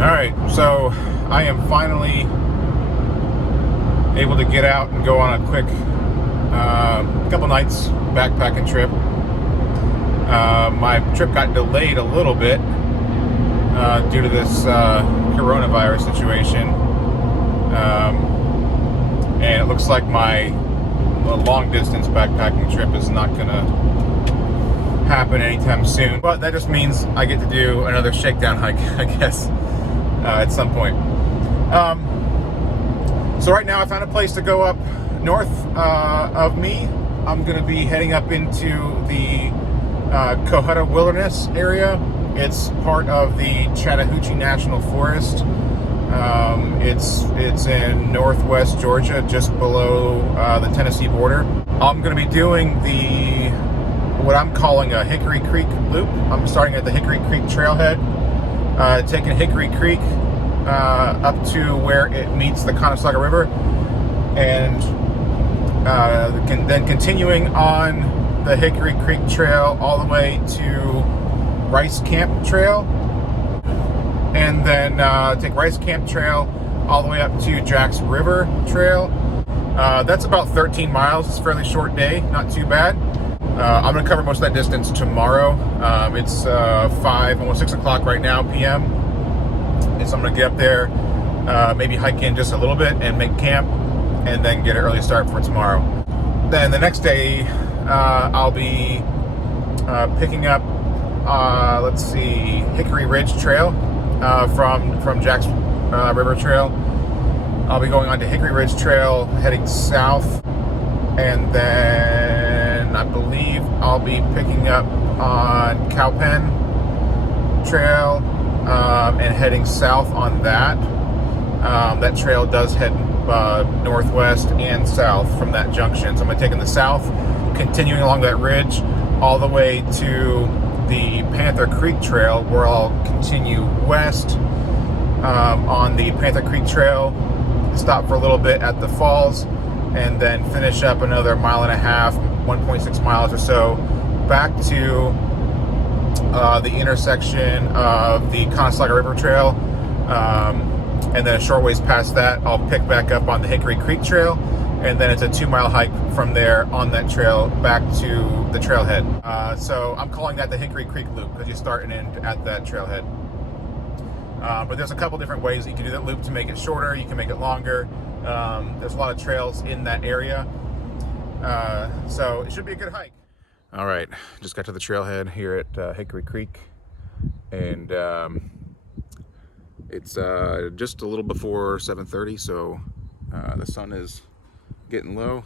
Alright, so I am finally able to get out and go on a quick couple nights backpacking trip. My trip got delayed a little bit due to this coronavirus situation. And it looks like my long distance backpacking trip is not going to happen anytime soon. But that just means I get to do another shakedown hike, I guess, at some point. So right now I found a place to go up north of me. I'm going to be heading up into the Cohutta Wilderness area. It's part of the Chattahoochee National Forest. It's in northwest Georgia, just below the Tennessee border. I'm going to be doing what I'm calling a Hickory Creek Loop. I'm starting at the Hickory Creek Trailhead, taking Hickory Creek up to where it meets the Conasauga River, and then continuing on the Hickory Creek Trail all the way to Rice Camp Trail, and then take Rice Camp Trail all the way up to Jack's River Trail. That's about 13 miles. It's a fairly short day, not too bad. I'm going to cover most of that distance tomorrow. It's 5, almost 6 o'clock right now, p.m. And so I'm going to get up there, maybe hike in just a little bit and make camp, and then get an early start for tomorrow. Then the next day, I'll be picking up, let's see, Hickory Ridge Trail from Jack's River Trail. I'll be going on to Hickory Ridge Trail, heading south, and then I believe I'll be picking up on Cowpen Trail and heading south on that. That trail does head northwest and south from that junction. So I'm going to take in the south, continuing along that ridge all the way to the Panther Creek Trail, where I'll continue west on the Panther Creek Trail, stop for a little bit at the falls, and then finish up another 1.5 miles, 1.6 miles or so, back to the intersection of the Conasauga River Trail, and then a short ways past that, I'll pick back up on the Hickory Creek Trail, and then it's a 2-mile hike from there on that trail back to the trailhead. So I'm calling that the Hickory Creek Loop, because you start and end at that trailhead. But there's a couple different ways that you can do that loop to make it shorter. You can make it longer. There's a lot of trails in that area. So it should be a good hike. All right, just got to the trailhead here at Hickory Creek, and it's just a little before 7:30, so the sun is getting low,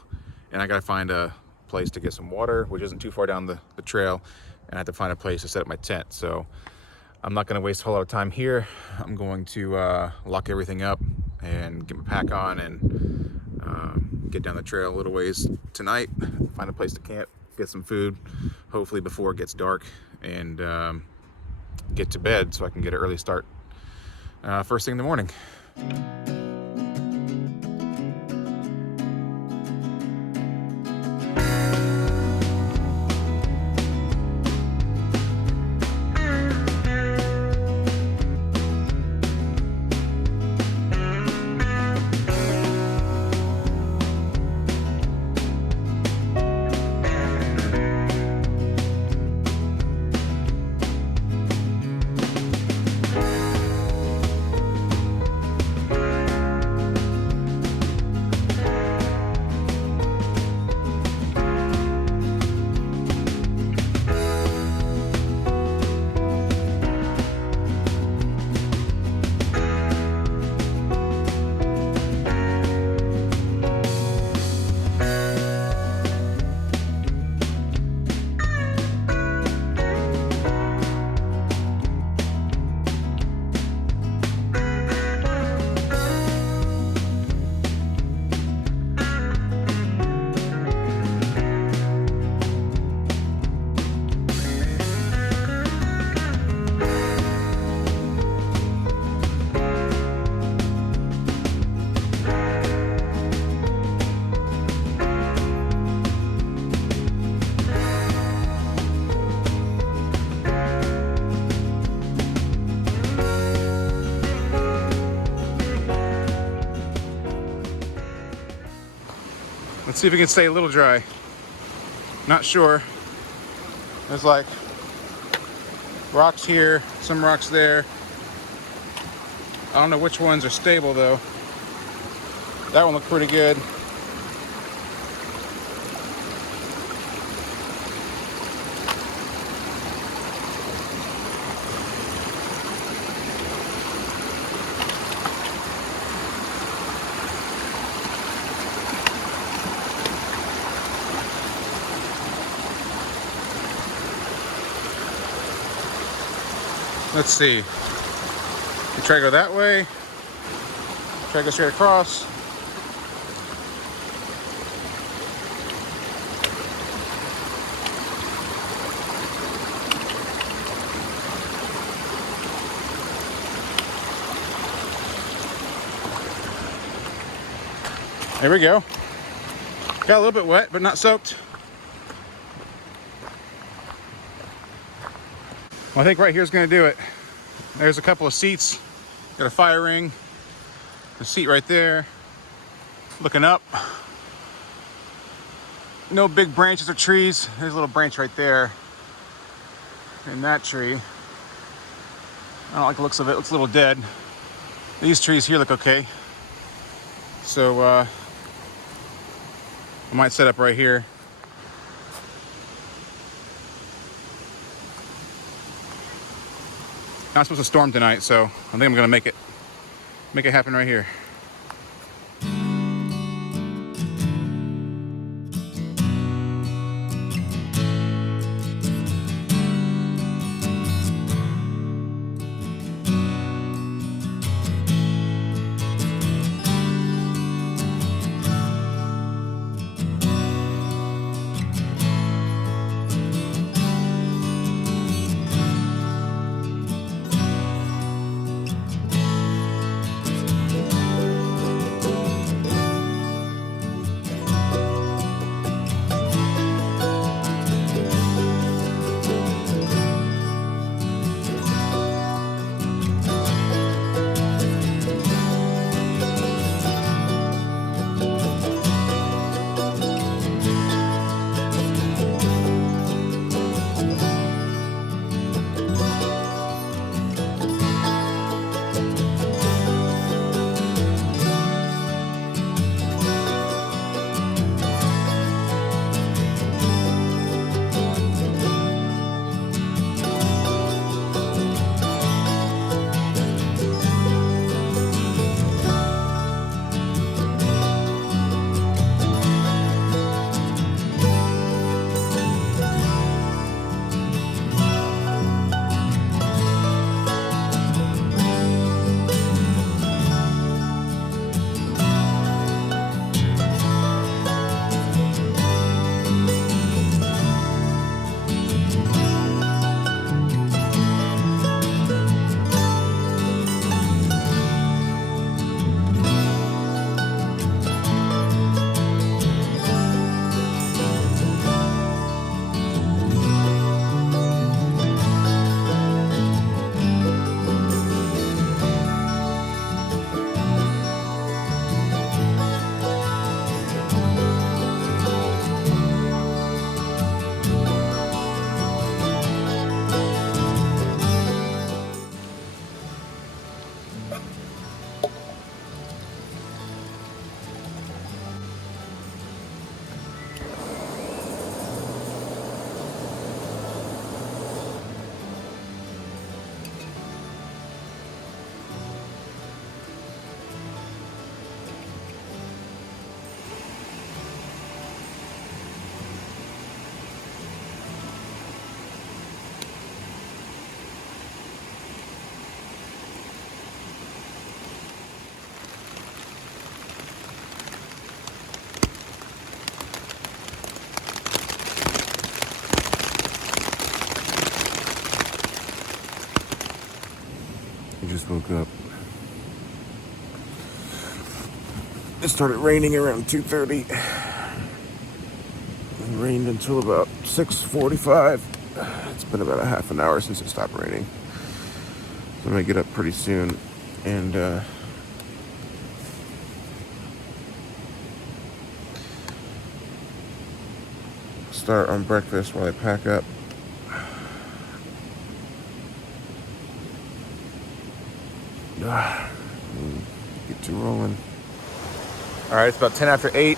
and I gotta find a place to get some water, which isn't too far down the trail, and I have to find a place to set up my tent. So I'm not gonna waste a whole lot of time here. I'm going to lock everything up and get my pack on and get down the trail a little ways tonight, find a place to camp, get some food, hopefully before it gets dark, and get to bed so I can get an early start first thing in the morning. Let's see if it can stay a little dry. Not sure. There's like rocks here, some rocks there. I don't know which ones are stable though. That one looked pretty good. Let's see. We try to go that way. Try to go straight across. There we go. Got a little bit wet, but not soaked. Well, I think right here is going to do it. There's a couple of seats. Got a fire ring. A seat right there. Looking up. No big branches or trees. There's a little branch right there. In that tree. I don't like the looks of it. It looks a little dead. These trees here look okay. So, I might set up right here. Not supposed to storm tonight, so I think I'm gonna make it happen right here. Just woke up. It started raining around 2:30. It rained until about 6:45. It's been about a half an hour since it stopped raining. So I'm gonna get up pretty soon and start on breakfast while I pack up. Get to rolling. All right, it's about 10 after 8.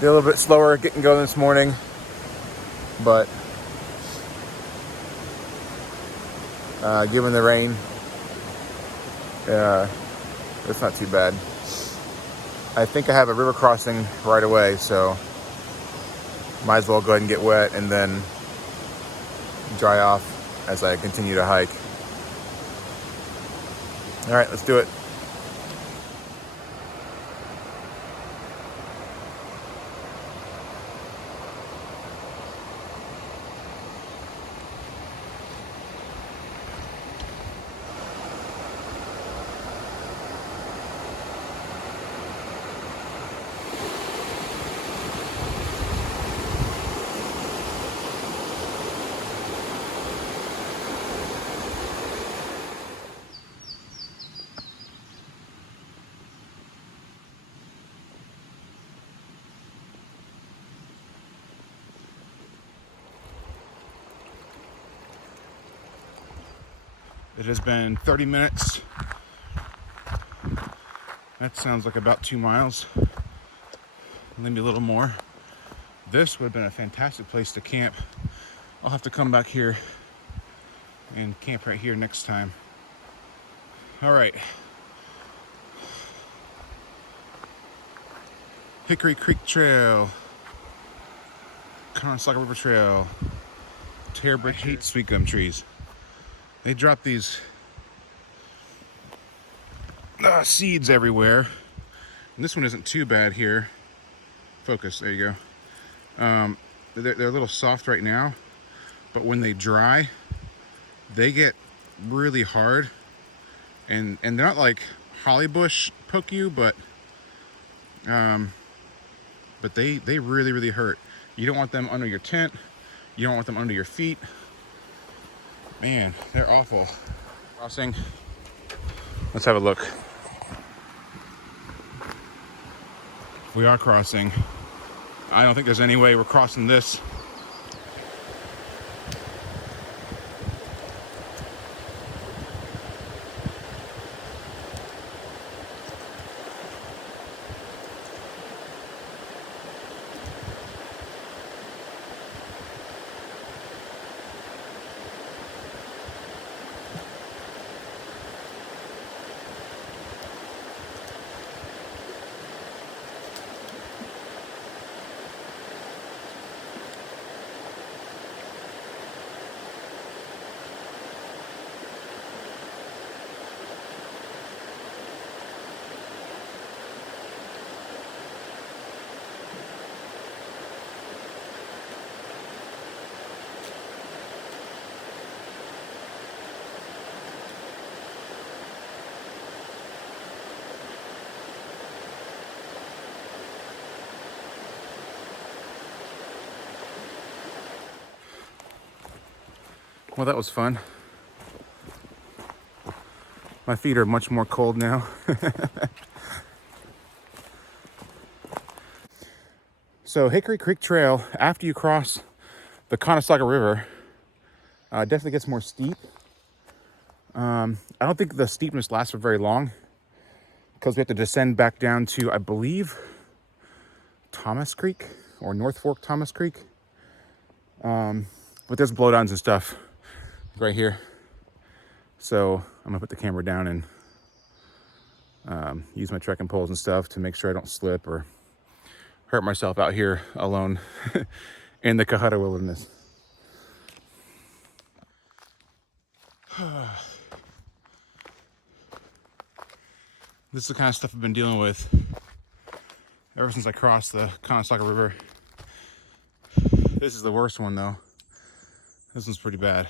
Did a little bit slower getting going this morning, but given the rain, it's not too bad. I think I have a river crossing right away, so might as well go ahead and get wet and then dry off as I continue to hike. All right, let's do it. It has been 30 minutes. That sounds like about 2 miles. Maybe a little more. This would have been a fantastic place to camp. I'll have to come back here and camp right here next time. All right. Hickory Creek Trail, Conasauga River Trail. Tearbrick hate sweet gum trees. They drop these seeds everywhere. And this one isn't too bad here. Focus, there you go. They're a little soft right now, but when they dry, they get really hard. And they're not like holly bush poke you, but they really, really hurt. You don't want them under your tent. You don't want them under your feet. Man, they're awful. Crossing. Let's have a look. We are crossing. I don't think there's any way we're crossing this. Well, that was fun. My feet are much more cold now. So Hickory Creek Trail, after you cross the Conasauga River, definitely gets more steep. I don't think the steepness lasts for very long because we have to descend back down to, I believe, Thomas Creek or North Fork Thomas Creek. But there's blowdowns and stuff right here. So I'm gonna put the camera down and use my trekking poles and stuff to make sure I don't slip or hurt myself out here alone in the Cohutta wilderness. This is the kind of stuff I've been dealing with ever since I crossed the Conasauga River. This is the worst one though. This one's pretty bad.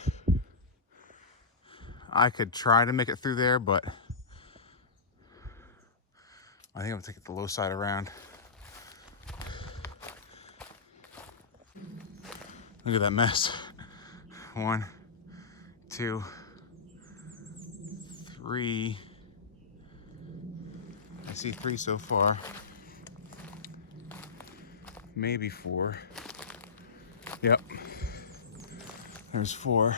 I could try to make it through there, but I think I'm gonna take the low side around. Look at that mess. 1, 2, 3. I see 3 so far. Maybe 4. Yep. There's 4.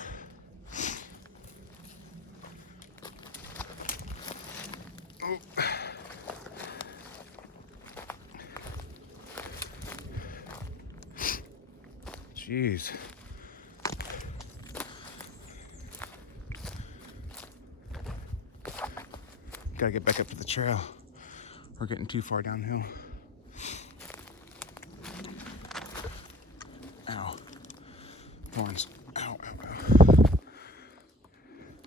Oh. Jeez. Gotta get back up to the trail. We're getting too far downhill. Ow. Horns. Ow, ow, ow.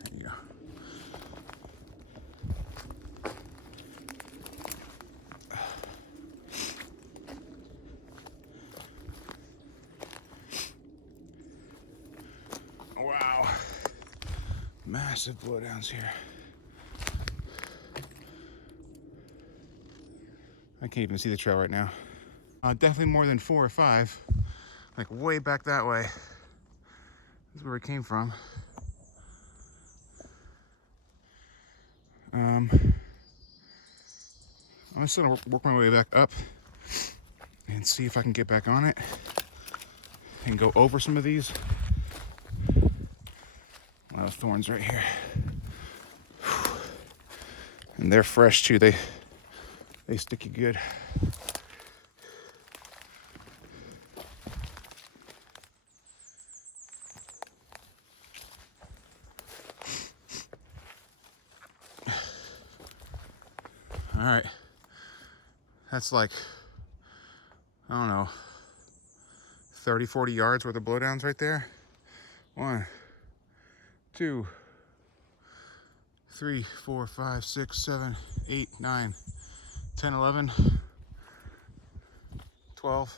There you go. Wow. Massive blowdowns here. I can't even see the trail right now. Definitely more than 4 or 5. Like way back that way. This is where it came from. I'm just gonna work my way back up and see if I can get back on it and go over some of these. A lot of thorns right here. And they're fresh too. They stick you good. All right. That's like, I don't know, 30, 40 yards worth of blowdowns right there. 1, 2, 3, 4, 5, 6, 7, 8, 9, 10, 11, 12,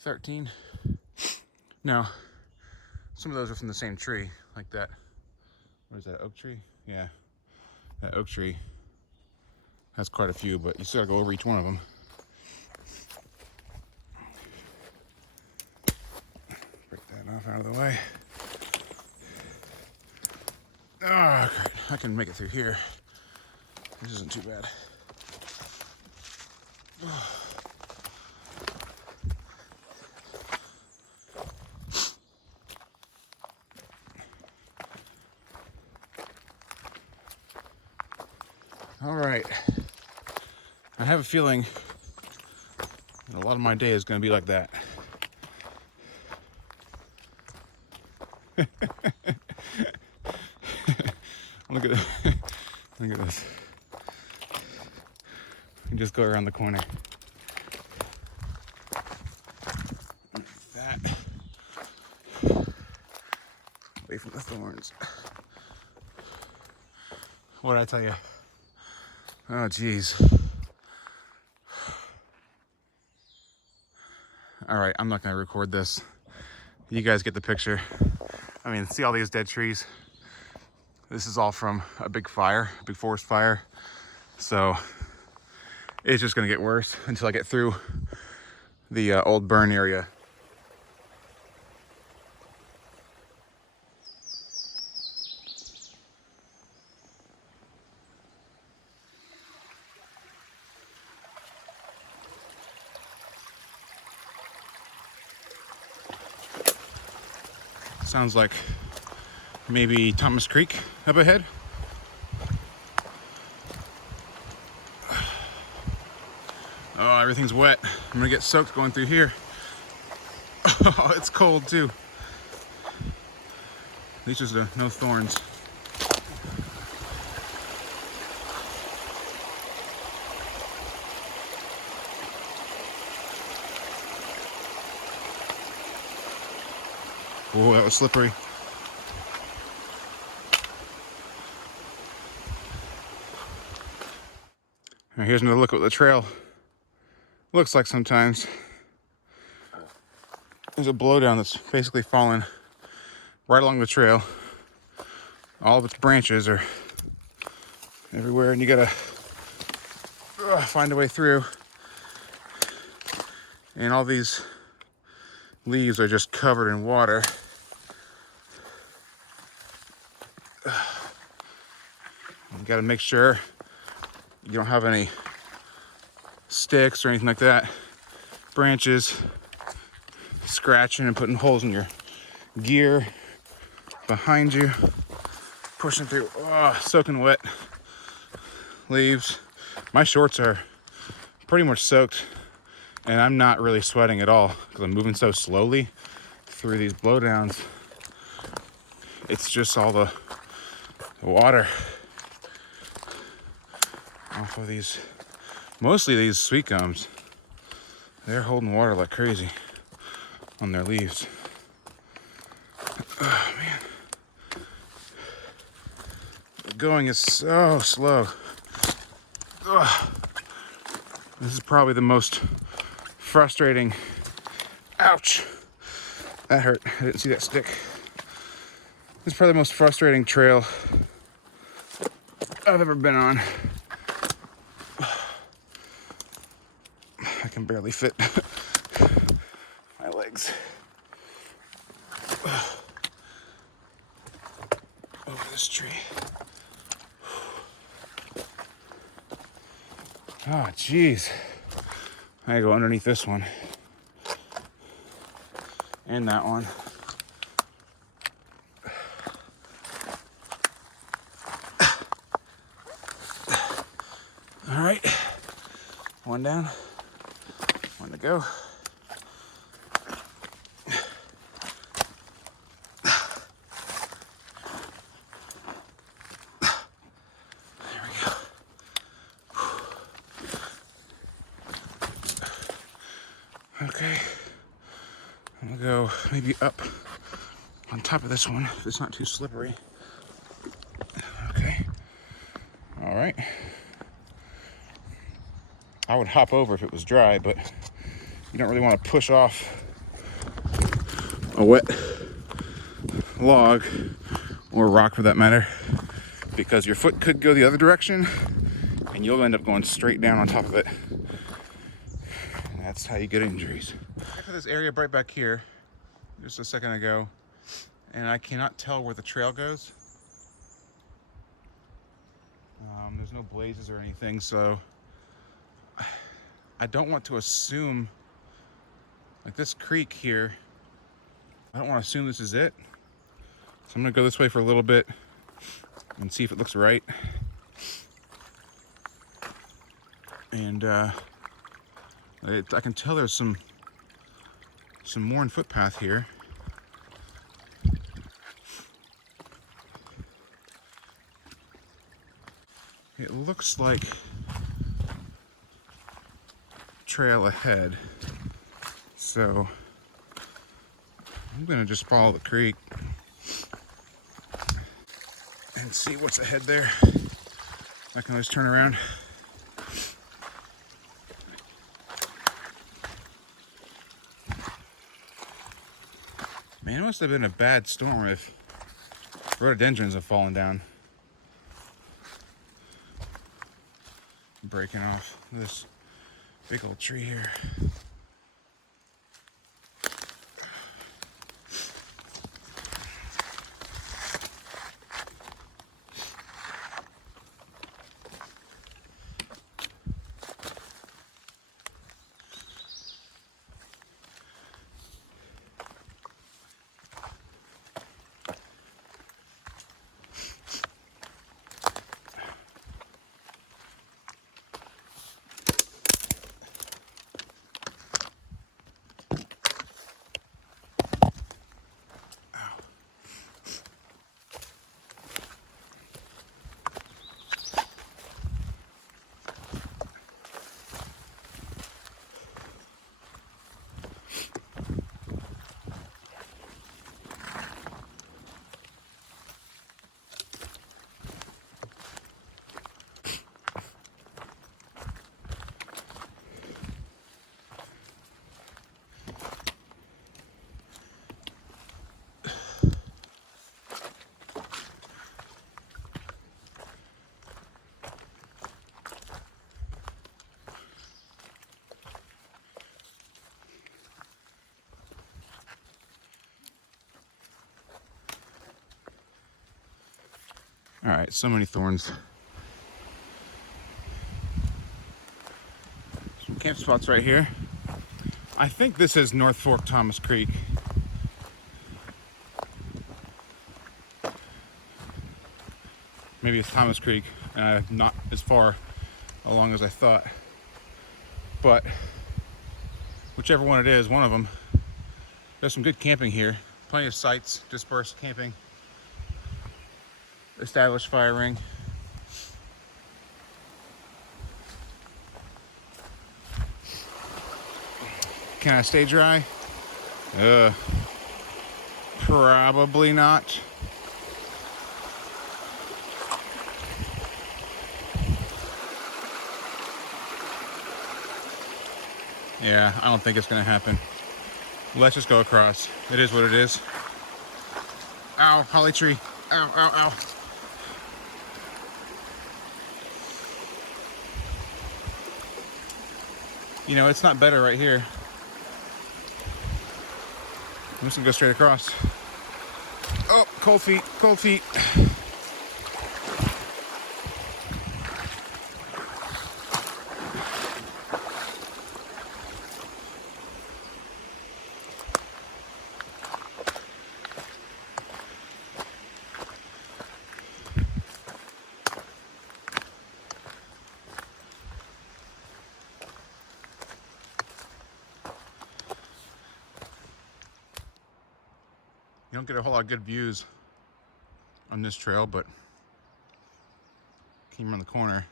13. No, some of those are from the same tree, like that. What is that, oak tree? Yeah, that oak tree has quite a few, but you still gotta go over each one of them. Break that off out of the way. Oh, good. I can make it through here. This isn't too bad. All right. I have a feeling that a lot of my day is going to be like that. Look at this. Look at this. You just go around the corner. Like that. Away from the thorns. What did I tell you? Oh, geez. All right, I'm not going to record this. You guys get the picture. I mean, see all these dead trees? This is all from a big fire, a big forest fire. So it's just going to get worse until I get through the old burn area. Sounds like maybe Thomas Creek up ahead. Oh, everything's wet. I'm gonna get soaked going through here. Oh, it's cold too. At least there's no thorns. Oh, that was slippery. Now here's another look at what the trail looks like sometimes. There's a blowdown that's basically fallen right along the trail. All of its branches are everywhere, and you gotta find a way through. And all these leaves are just covered in water. You gotta make sure you don't have any sticks or anything like that, branches scratching and putting holes in your gear behind you, pushing through, soaking wet leaves. My shorts are pretty much soaked, and I'm not really sweating at all because I'm moving so slowly through these blowdowns. It's just all the water off of these, mostly these sweet gums. They're holding water like crazy on their leaves. Oh man, the going is so slow. Ugh. This is probably the most frustrating, ouch, that hurt, I didn't see that stick. This is probably the most frustrating trail I've ever been on. I can barely fit my legs over this tree. Oh, geez. I gotta go underneath this one. And that one. All right. One down. One to go. Okay, I'm gonna go maybe up on top of this one if it's not too slippery. Okay, all right. I would hop over if it was dry, but you don't really want to push off a wet log or rock for that matter, because your foot could go the other direction and you'll end up going straight down on top of it. That's how you get injuries. Back to this area right back here, just a second ago, and I cannot tell where the trail goes. There's no blazes or anything, so I don't want to assume, like this creek here, I don't want to assume this is it. So I'm gonna go this way for a little bit and see if it looks right. And I can tell there's some worn footpath here. It looks like trail ahead, so I'm gonna just follow the creek and see what's ahead there. I can always turn around. Man, it must have been a bad storm if rhododendrons have fallen down. Breaking off this big old tree here. All right, so many thorns. Some camp spots right here. I think this is North Fork Thomas Creek. Maybe it's Thomas Creek, not as far along as I thought. But whichever one it is, one of them. There's some good camping here. Plenty of sites, dispersed camping, established fire ring. Can I stay dry? Probably not. Yeah, I don't think it's gonna happen. Let's just go across. It is what it is. Ow, holly tree. Ow, ow, ow. You know, it's not better right here. I'm just gonna go straight across. Oh, cold feet, cold feet. You don't get a whole lot of good views on this trail, but came around the corner.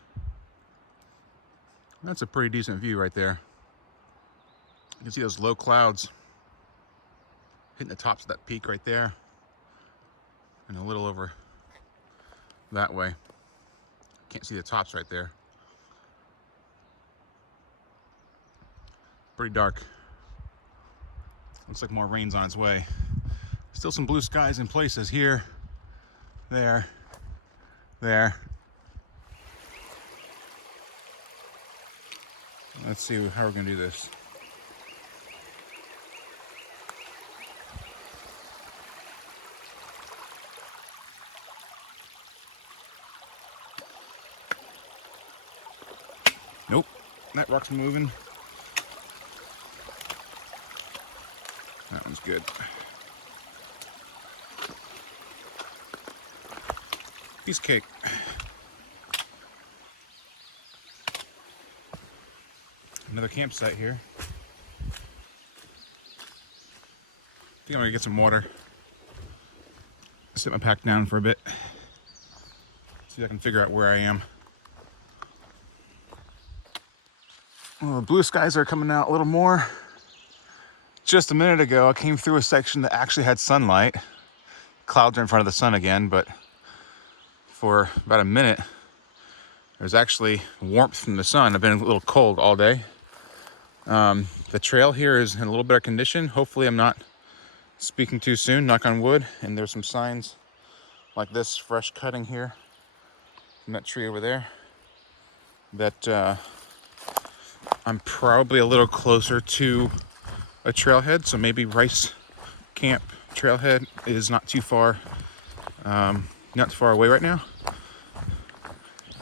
That's a pretty decent view right there. You can see those low clouds hitting the tops of that peak right there, and a little over that way. Can't see the tops right there. Pretty dark. Looks like more rain's on its way. Still some blue skies in places here, there, there. Let's see how we're gonna do this. Nope, that rock's moving. That one's good. Piece of cake. Another campsite here. I think I'm gonna get some water. Sit my pack down for a bit. See if I can figure out where I am. Well, the blue skies are coming out a little more. Just a minute ago, I came through a section that actually had sunlight. Clouds are in front of the sun again, but for about a minute, there's actually warmth from the sun. I've been a little cold all day. The trail here is in a little better condition. Hopefully I'm not speaking too soon, knock on wood. And there's some signs like this fresh cutting here from that tree over there that I'm probably a little closer to a trailhead. So maybe Rice Camp Trailhead is not too far away right now.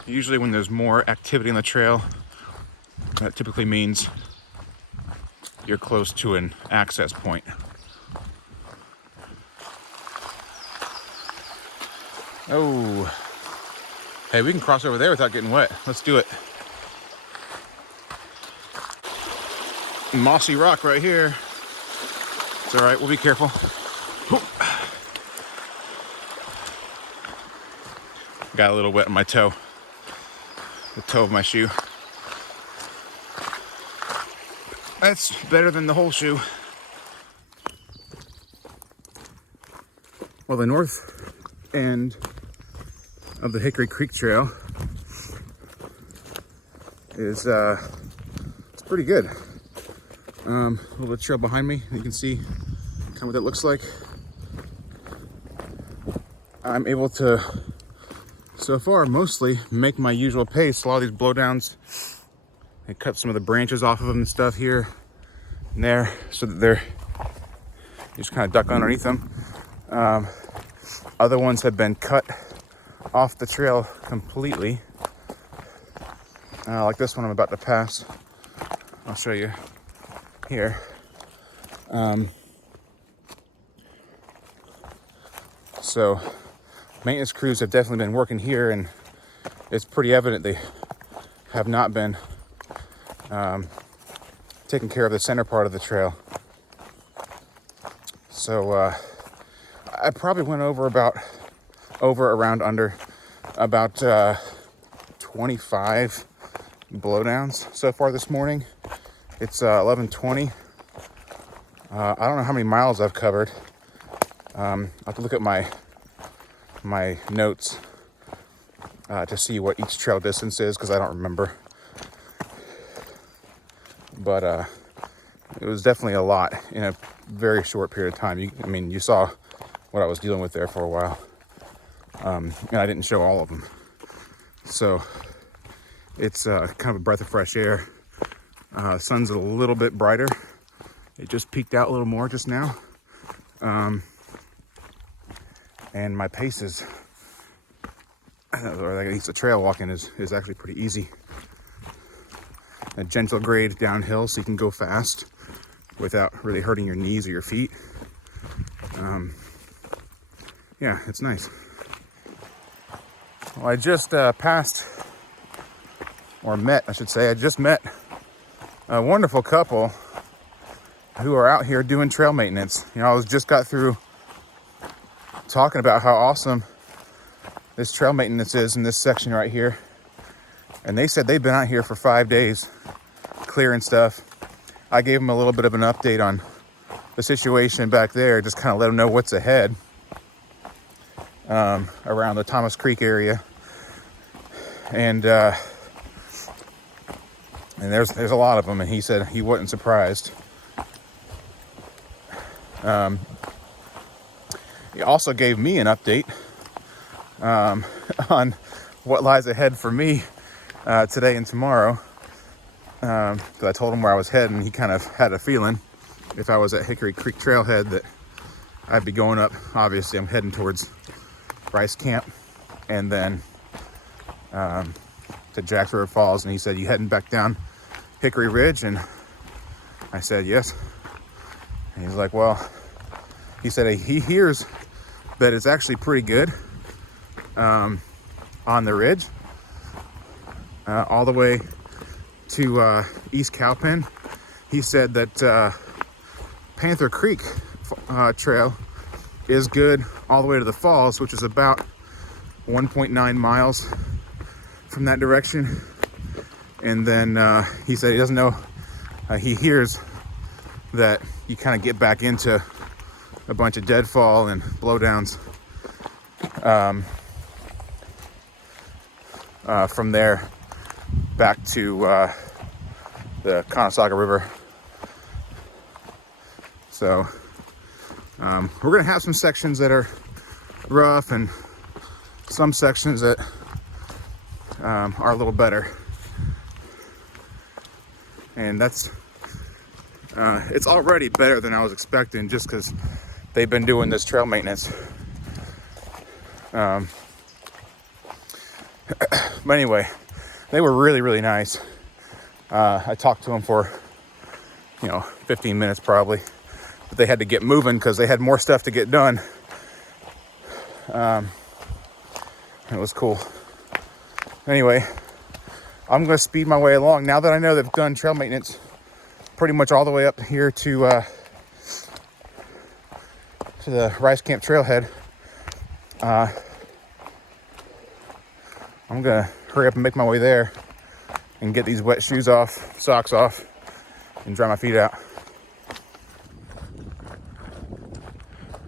Usually when there's more activity on the trail, that typically means you're close to an access point. Oh, hey, we can cross over there without getting wet. Let's do it. Mossy rock right here. It's all right, we'll be careful. Got a little wet on my toe. The toe of my shoe. That's better than the whole shoe. Well, the north end of the Hickory Creek Trail is it's pretty good. A little bit of trail behind me. You can see kind of what that looks like. I'm able to, so far, mostly make my usual pace. A lot of these blowdowns, I cut some of the branches off of them and stuff here and there so that you just kind of duck underneath them. Other ones have been cut off the trail completely. Like this one I'm about to pass. I'll show you here. So maintenance crews have definitely been working here, and it's pretty evident they have not been taking care of the center part of the trail. So I probably went over under about 25 blowdowns so far this morning. It's 11:20. I don't know how many miles I've covered. I have to look at my notes to see what each trail distance is, because I don't remember. But it was definitely a lot in a very short period of time. You saw what I was dealing with there for a while. And I didn't show all of them. So it's kind of a breath of fresh air. The sun's a little bit brighter. It just peeked out a little more just now. And my pace is, or at least the trail walking is actually pretty easy. A gentle grade downhill, so you can go fast without really hurting your knees or your feet. Yeah, it's nice. Well, I just I just met a wonderful couple who are out here doing trail maintenance. I just got through talking about how awesome this trail maintenance is in this section right here. And they said they've been out here for 5 days clearing stuff. I gave them a little bit of an update on the situation back there, just kind of let them know what's ahead around the Thomas Creek area. And there's a lot of them, and he said he wasn't surprised. He also gave me an update on what lies ahead for me today and tomorrow. Because I told him where I was heading, and he kind of had a feeling if I was at Hickory Creek Trailhead that I'd be going up. Obviously, I'm heading towards Rice Camp and then to Jack's River Falls. And he said, "You heading back down Hickory Ridge?" And I said, "Yes." And he's like, "Well," he said he hears that it's actually pretty good on the ridge all the way to East Cowpen. He said that Panther Creek Trail is good all the way to the falls, which is about 1.9 miles from that direction. And then he said he doesn't know, he hears that you kind of get back into a bunch of deadfall and blowdowns from there back to the Conasauga River. So we're gonna have some sections that are rough and some sections that are a little better. And that's it's already better than I was expecting, just because they've been doing this trail maintenance. But anyway, they were really, really nice. I talked to them for 15 minutes probably, but they had to get moving because they had more stuff to get done. It was cool. Anyway, I'm going to speed my way along now that I know they've done trail maintenance pretty much all the way up here to the Rice Camp Trailhead. I'm going to hurry up and make my way there and get these wet shoes off, socks off, and dry my feet out.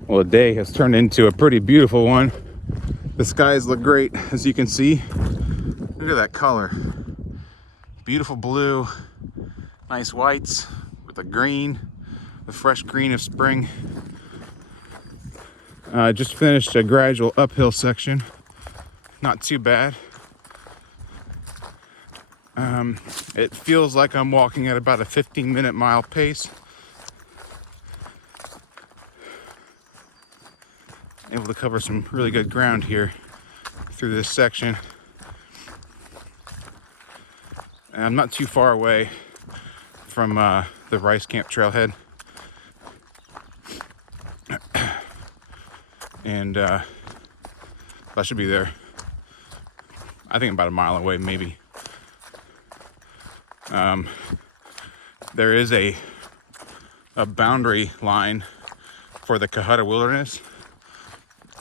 Well, the day has turned into a pretty beautiful one. The skies look great, as you can see. Look at that color. Beautiful blue, nice whites with the green, the fresh green of spring. Just finished a gradual uphill section. Not too bad. It feels like I'm walking at about a 15-minute mile pace. Able to cover some really good ground here through this section. And I'm not too far away from the Rice Camp Trailhead. and I should be there. I think about a mile away, maybe. There is a boundary line for the Cohutta Wilderness,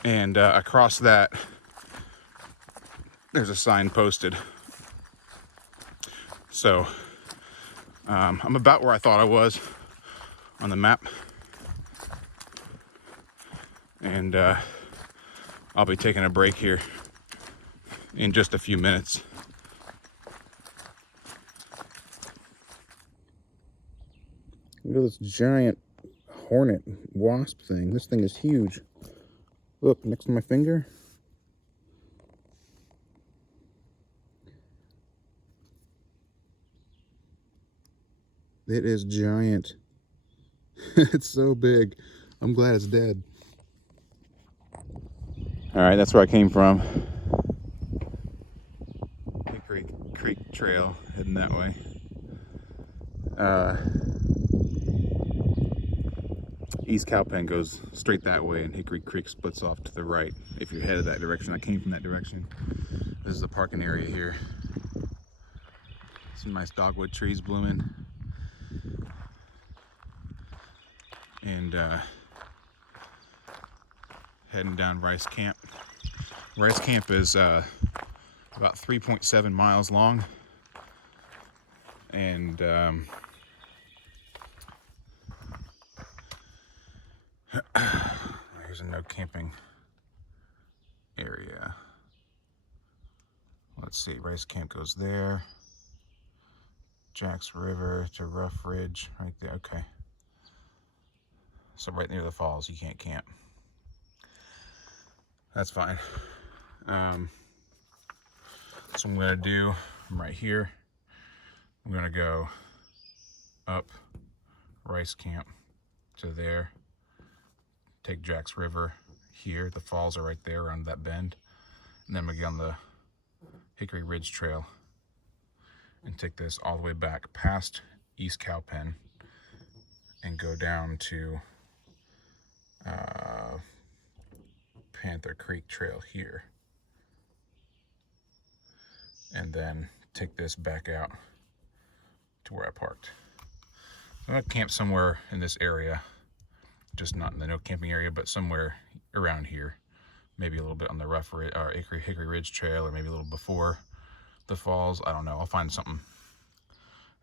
and across that there's a sign posted. So I'm about where I thought I was on the map, and I'll be taking a break here in just a few minutes. Look at this giant hornet wasp thing. This thing is huge. Look, next to my finger. It is giant. It's so big. I'm glad it's dead. All right, that's where I came from. Hickory Creek Trail, heading that way. East Cowpen goes straight that way, and Hickory Creek splits off to the right if you're headed that direction. I came from that direction. This is the parking area here. Some nice dogwood trees blooming. And heading down Rice Camp. Rice Camp is about 3.7 miles long, and here's a no camping area. Let's see, Rice Camp goes there. Jack's River to Rough Ridge, right there. Okay. So right near the falls, you can't camp. That's fine. So I'm gonna do, I'm right here. I'm gonna go up Rice Camp to there. Take Jack's River here. The falls are right there around that bend. And then I'm gonna get on the Hickory Ridge Trail and take this all the way back past East Cowpen and go down to Panther Creek Trail here, and then take this back out to where I parked. I'm gonna camp somewhere in this area, just not in the no camping area, but somewhere around here, maybe a little bit on the Rough Ridge or Hickory Ridge Trail, or maybe a little before the falls. I don't know, I'll find something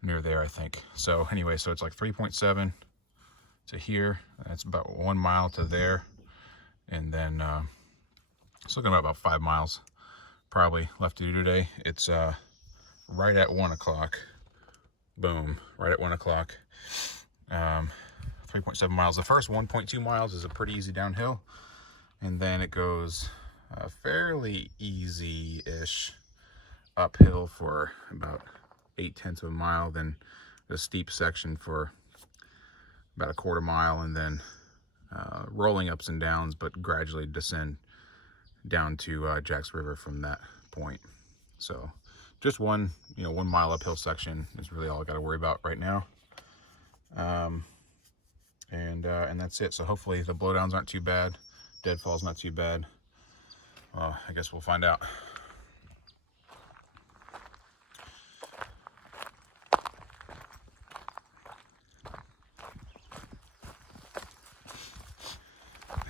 near there, I think. So anyway, so it's like 3.7 to here. That's about 1 mile to there, and then it's looking about 5 miles probably left to do today. It's right at 1 o'clock. Boom, right at 1 o'clock. 3.7 miles. The first 1.2 miles is a pretty easy downhill, and then it goes fairly easy-ish uphill for about 0.8 of a mile, then a steep section for about 1/4 mile, and then rolling ups and downs, but gradually descend down to Jack's River from that point. So just 1 mile uphill section is really all I got to worry about right now. And that's it. So hopefully the blowdowns aren't too bad, deadfall's not too bad. I guess we'll find out.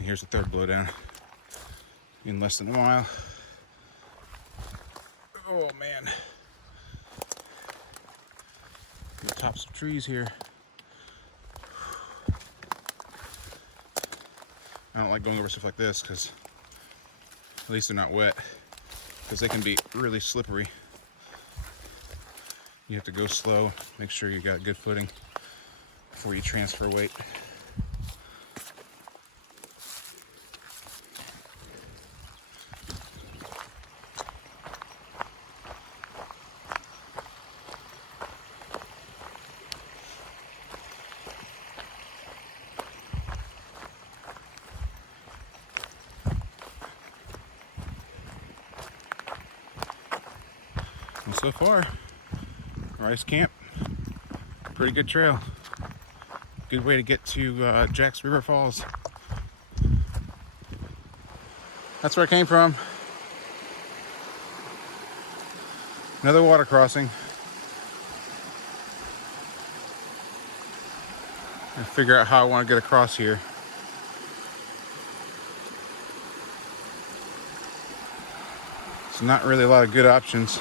Here's the third blowdown in less than a mile. Oh man. The tops of trees here. I don't like going over stuff like this because at least they're not wet, because they can be really slippery. You have to go slow, make sure you got good footing before you transfer weight. And so far, Rice Camp, pretty good trail. Good way to get to Jack's River Falls. That's where I came from. Another water crossing. And figure out how I want to get across here. It's not really a lot of good options.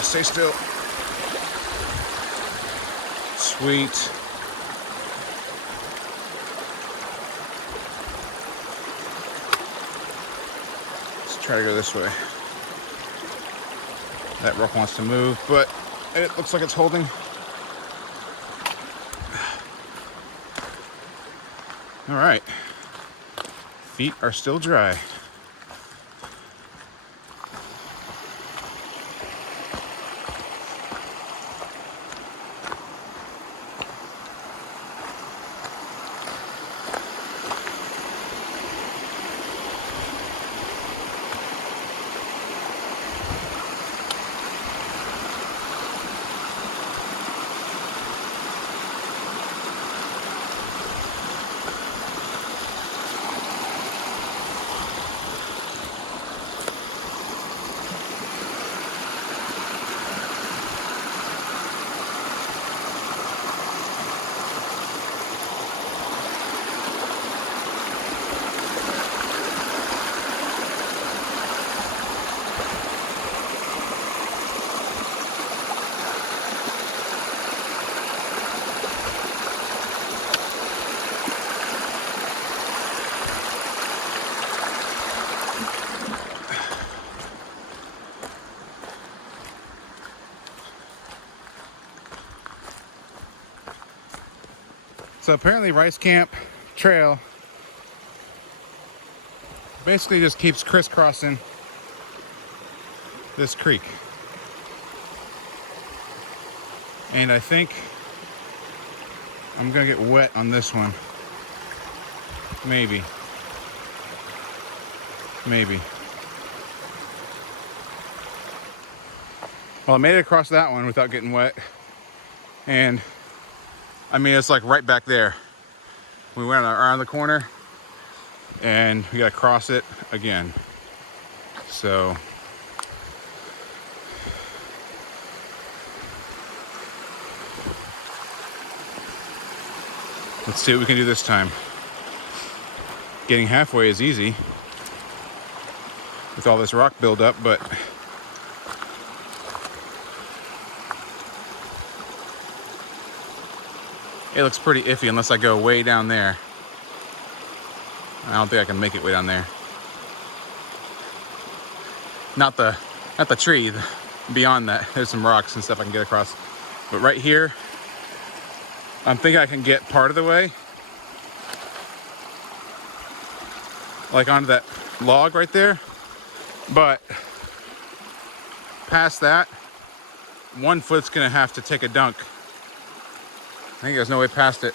Stay still. Sweet. Let's try to go this way. That rock wants to move, but it looks like it's holding. All right. Feet are still dry. So apparently Rice Camp Trail basically just keeps crisscrossing this creek. And I think I'm gonna get wet on this one. Maybe. Well, I made it across that one without getting wet. And I mean, it's like right back there. We went around the corner and we gotta cross it again. So let's see what we can do this time. Getting halfway is easy with all this rock buildup, but it looks pretty iffy unless I go way down there. I don't think I can make it way down there. Not the tree. Beyond that, there's some rocks and stuff I can get across. But right here, I'm thinking I can get part of the way. Like onto that log right there. But past that, one foot's gonna have to take a dunk. I think there's no way past it.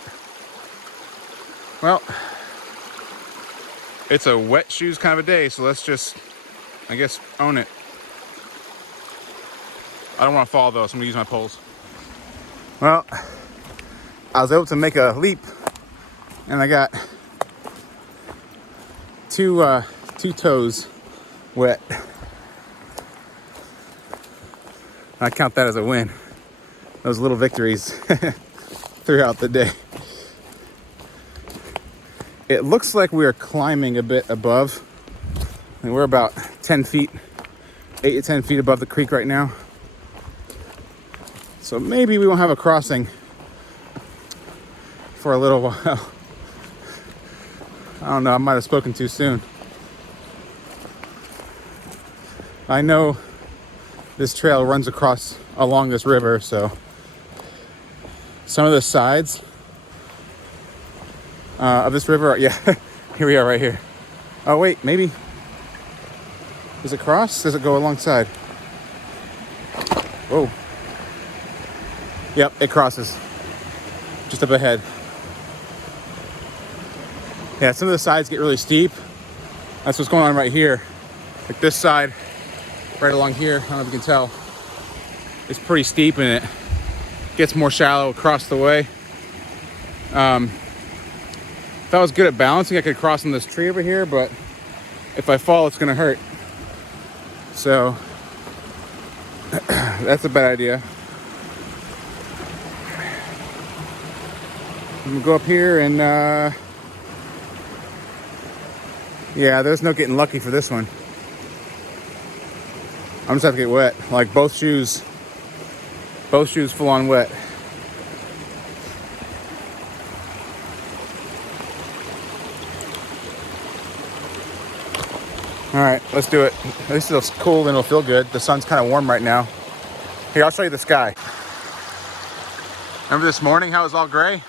Well, it's a wet shoes kind of a day, so let's just, I guess, own it. I don't want to fall though, so I'm gonna use my poles. Well, I was able to make a leap, and I got two toes wet. I count that as a win. Those little victories throughout the day. It looks like we are climbing a bit above. I mean, we're about 10 feet, 8 to 10 feet above the creek right now. So maybe we won't have a crossing for a little while. I don't know, I might have spoken too soon. I know this trail runs across along this river, so some of the sides of this river, yeah, here we are right here. Oh wait, maybe, does it cross? Does it go alongside? Whoa. Yep, it crosses just up ahead. Yeah, some of the sides get really steep. That's what's going on right here. Like this side, right along here, I don't know if you can tell, it's pretty steep and it gets more shallow across the way. If I was good at balancing, I could cross on this tree over here, but if I fall, it's gonna hurt. So that's a bad idea. I'm gonna go up here and yeah, there's no getting lucky for this one. I'm just have to get wet. Like both shoes full on wet. All right, let's do it. At least it'll cool and it'll feel good. The sun's kind of warm right now. Here, I'll show you the sky. Remember this morning how it was all gray?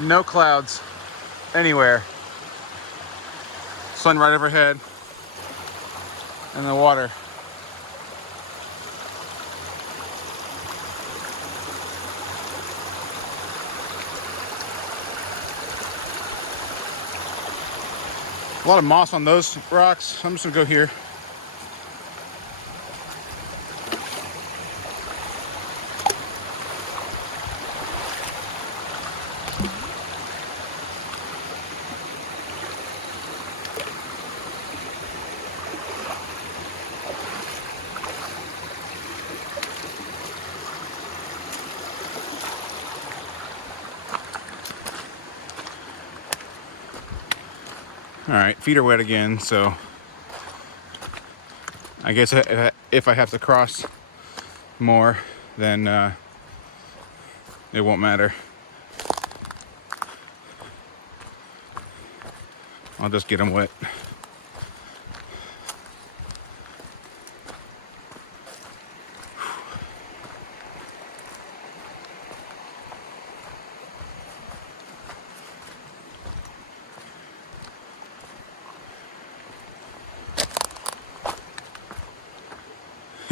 No clouds anywhere. Sun right overhead and the water. A lot of moss on those rocks, so I'm just gonna go here. All right, feet are wet again, so I guess if I have to cross more, then it won't matter. I'll just get them wet.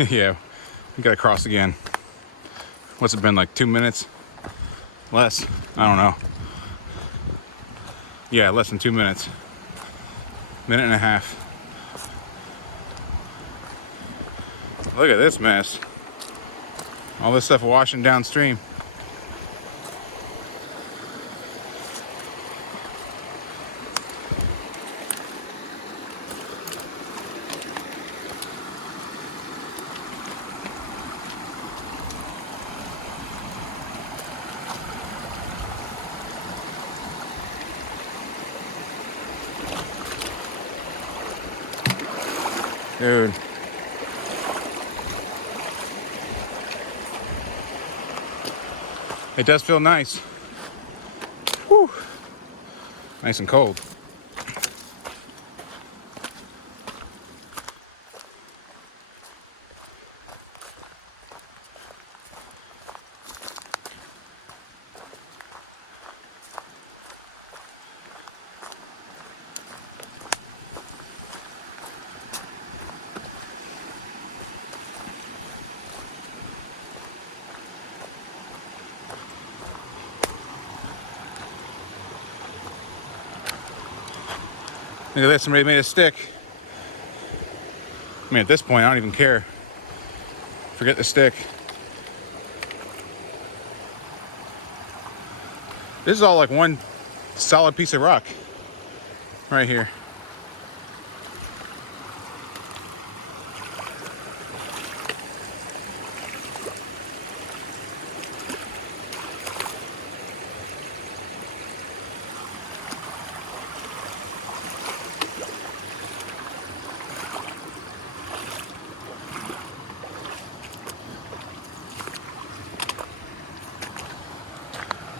Yeah, we gotta cross again. What's it been, like 2 minutes? Less? I don't know. Yeah, less than 2 minutes. Minute and a half. Look at this mess. All this stuff washing downstream. Dude. It does feel nice. Whew. Nice and cold. Look at this, somebody made a stick. I mean, at this point, I don't even care. Forget the stick. This is all like one solid piece of rock right here.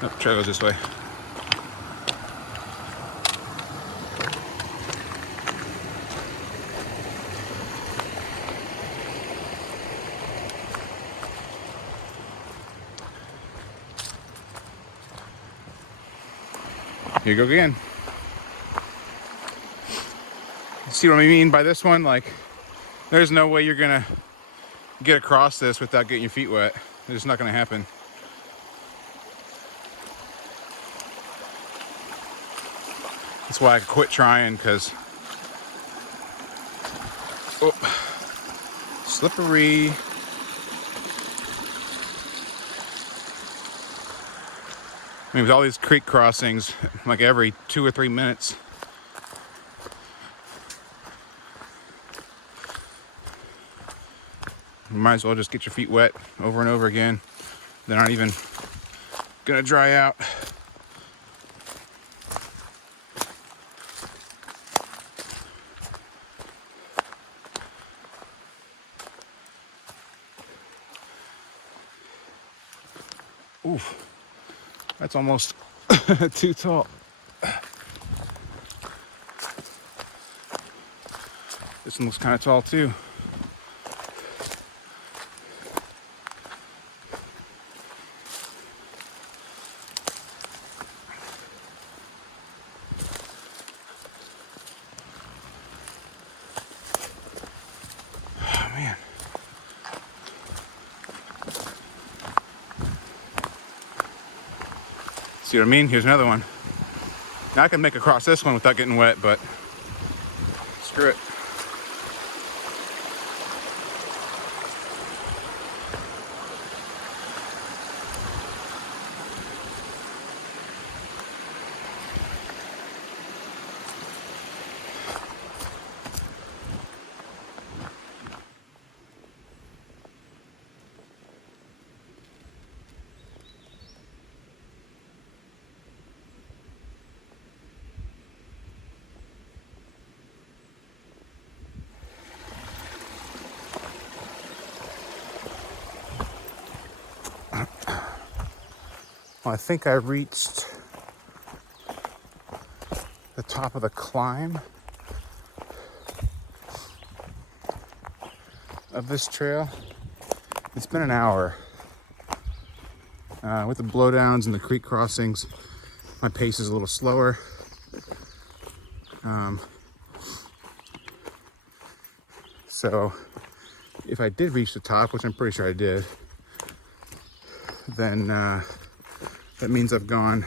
Oh, trail goes this way. Here you go again. See what I mean by this one? Like, there's no way you're gonna get across this without getting your feet wet. It's just not gonna happen. That's why I quit trying, because slippery. I mean, with all these creek crossings, like every 2 or 3 minutes, you might as well just get your feet wet over and over again. They're not even gonna dry out. Oof, that's almost too tall. This one looks kind of tall too. Oh man. See what I mean? Here's another one. Now I can make across this one without getting wet, but screw it. Well, I think I reached the top of the climb of this trail. It's been an hour. With the blowdowns and the creek crossings, my pace is a little slower. So if I did reach the top, which I'm pretty sure I did, then that means I've gone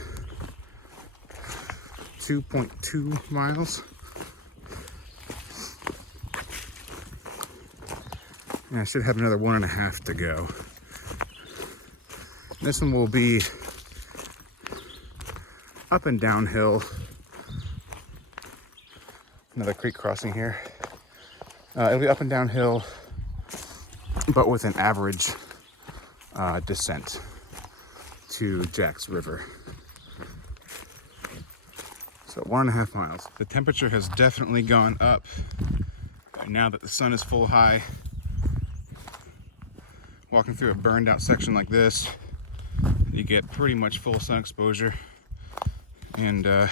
2.2 miles. And I should have another 1.5 to go. This one will be up and downhill. Another creek crossing here. It'll be up and downhill, but with an average descent to Jack's River. So 1.5 miles. The temperature has definitely gone up now that the sun is full high. Walking through a burned out section like this, you get pretty much full sun exposure, and it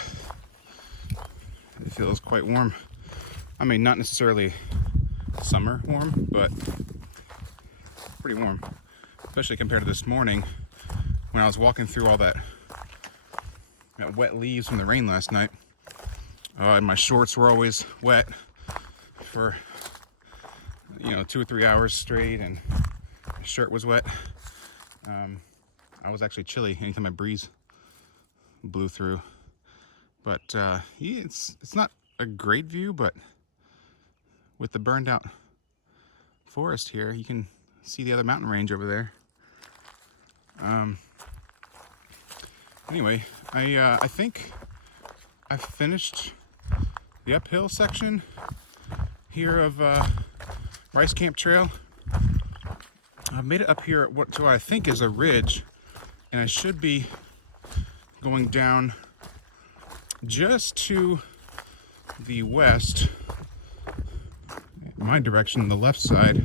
feels quite warm. I mean, not necessarily summer warm, but pretty warm, especially compared to this morning when I was walking through all that wet leaves from the rain last night. And my shorts were always wet for 2 or 3 hours straight, and my shirt was wet. I was actually chilly anytime a breeze blew through. But yeah, it's not a great view, but with the burned out forest here, you can see the other mountain range over there. Anyway, I think I finished the uphill section here of Rice Camp Trail. I've made it up here to what I think is a ridge, and I should be going down just to the west, my direction, the left side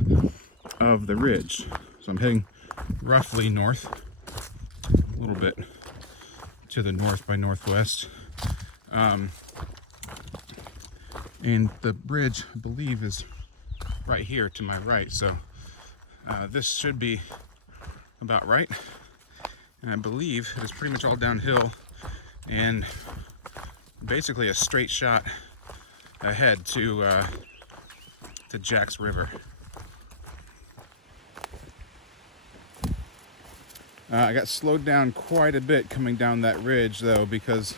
of the ridge. So I'm heading roughly north, a little bit to the north by northwest. And the bridge, I believe, is right here to my right. So this should be about right. And I believe it is pretty much all downhill. And basically a straight shot ahead to Jack's River. I got slowed down quite a bit coming down that ridge though, because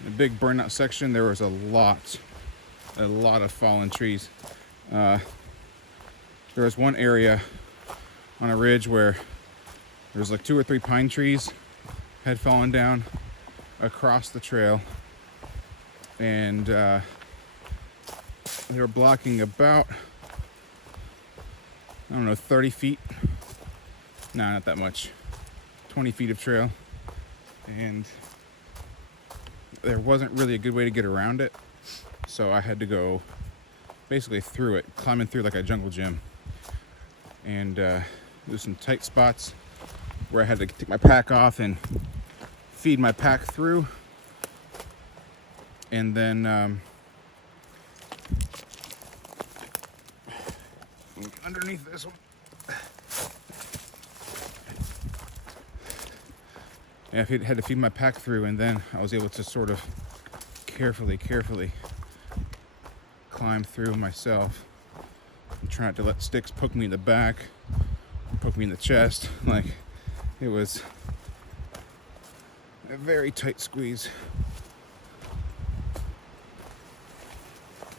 in the big burnout section there was a lot of fallen trees. There was one area on a ridge where there was like 2 or 3 pine trees had fallen down across the trail, and they were blocking about, I don't know, 30 feet. No, not that much. 20 feet of trail. And there wasn't really a good way to get around it. So I had to go basically through it, climbing through like a jungle gym. And there's some tight spots where I had to take my pack off and feed my pack through. And then underneath this one, I had to feed my pack through, and then I was able to sort of carefully climb through myself. I'm trying not to let sticks poke me in the back, poke me in the chest. Like, it was a very tight squeeze.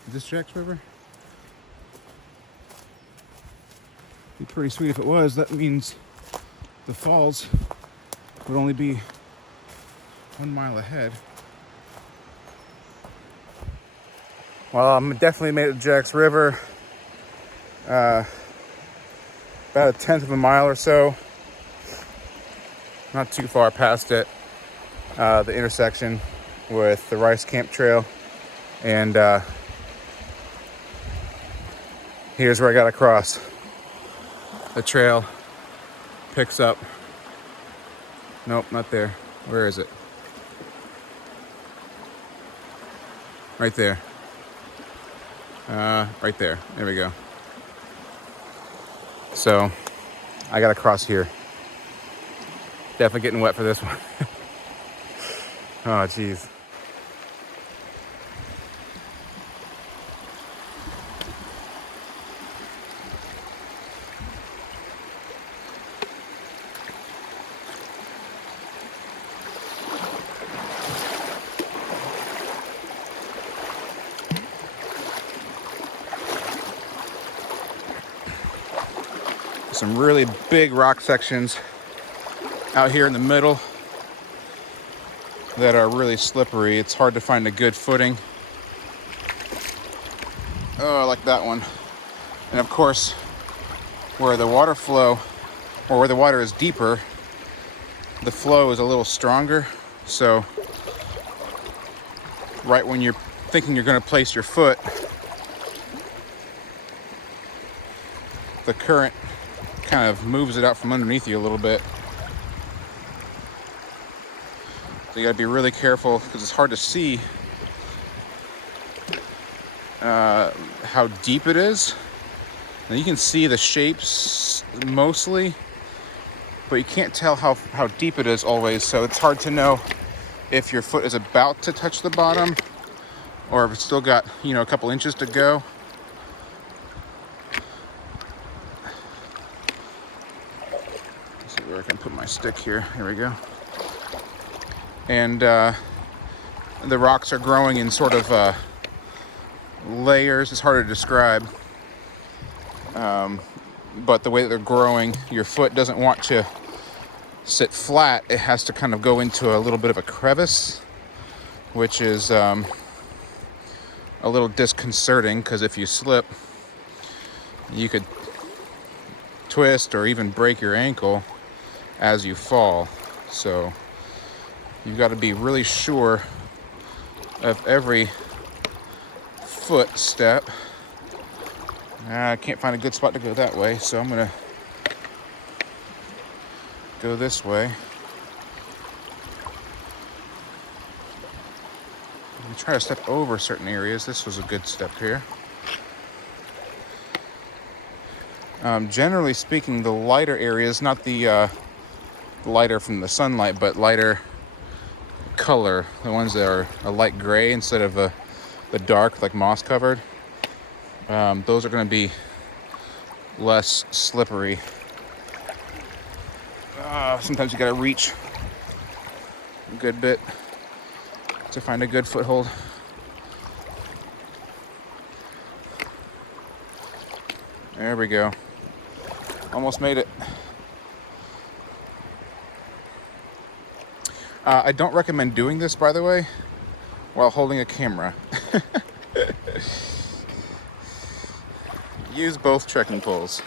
Is this Jack's River? Be pretty sweet if it was. That means the falls would only be 1 mile ahead. Well, I'm definitely made it to Jack's River. About 1/10 of a mile or so. Not too far past it. The intersection with the Rice Camp Trail. And here's where I gotta cross. The trail picks up. Nope, not there. Where is it? Right there. Right there. There we go. So, I gotta cross here. Definitely getting wet for this one. Oh, geez. Some really big rock sections out here in the middle that are really slippery. It's hard to find a good footing. Oh, I like that one. And of course, where the water flow, or where the water is deeper, the flow is a little stronger. So right when you're thinking you're going to place your foot, the current kind of moves it out from underneath you a little bit. So you gotta be really careful, because it's hard to see how deep it is. And you can see the shapes mostly, but you can't tell how deep it is always. So it's hard to know if your foot is about to touch the bottom or if it's still got, a couple inches to go. Where I can put my stick here. Here we go. And the rocks are growing in sort of layers. It's hard to describe. But the way that they're growing, your foot doesn't want to sit flat. It has to kind of go into a little bit of a crevice, which is a little disconcerting, because if you slip, you could twist or even break your ankle as you fall. So you've got to be really sure of every footstep. I can't find a good spot to go that way, so I'm gonna go this way. I'm try to step over certain areas. This was a good step here. Generally speaking, the lighter areas, not the lighter from the sunlight, but lighter color, the ones that are a light gray instead of the dark, like moss covered. Those are going to be less slippery. Sometimes you got to reach a good bit to find a good foothold. There we go. Almost made it. I don't recommend doing this, by the way, while holding a camera. Use both trekking poles.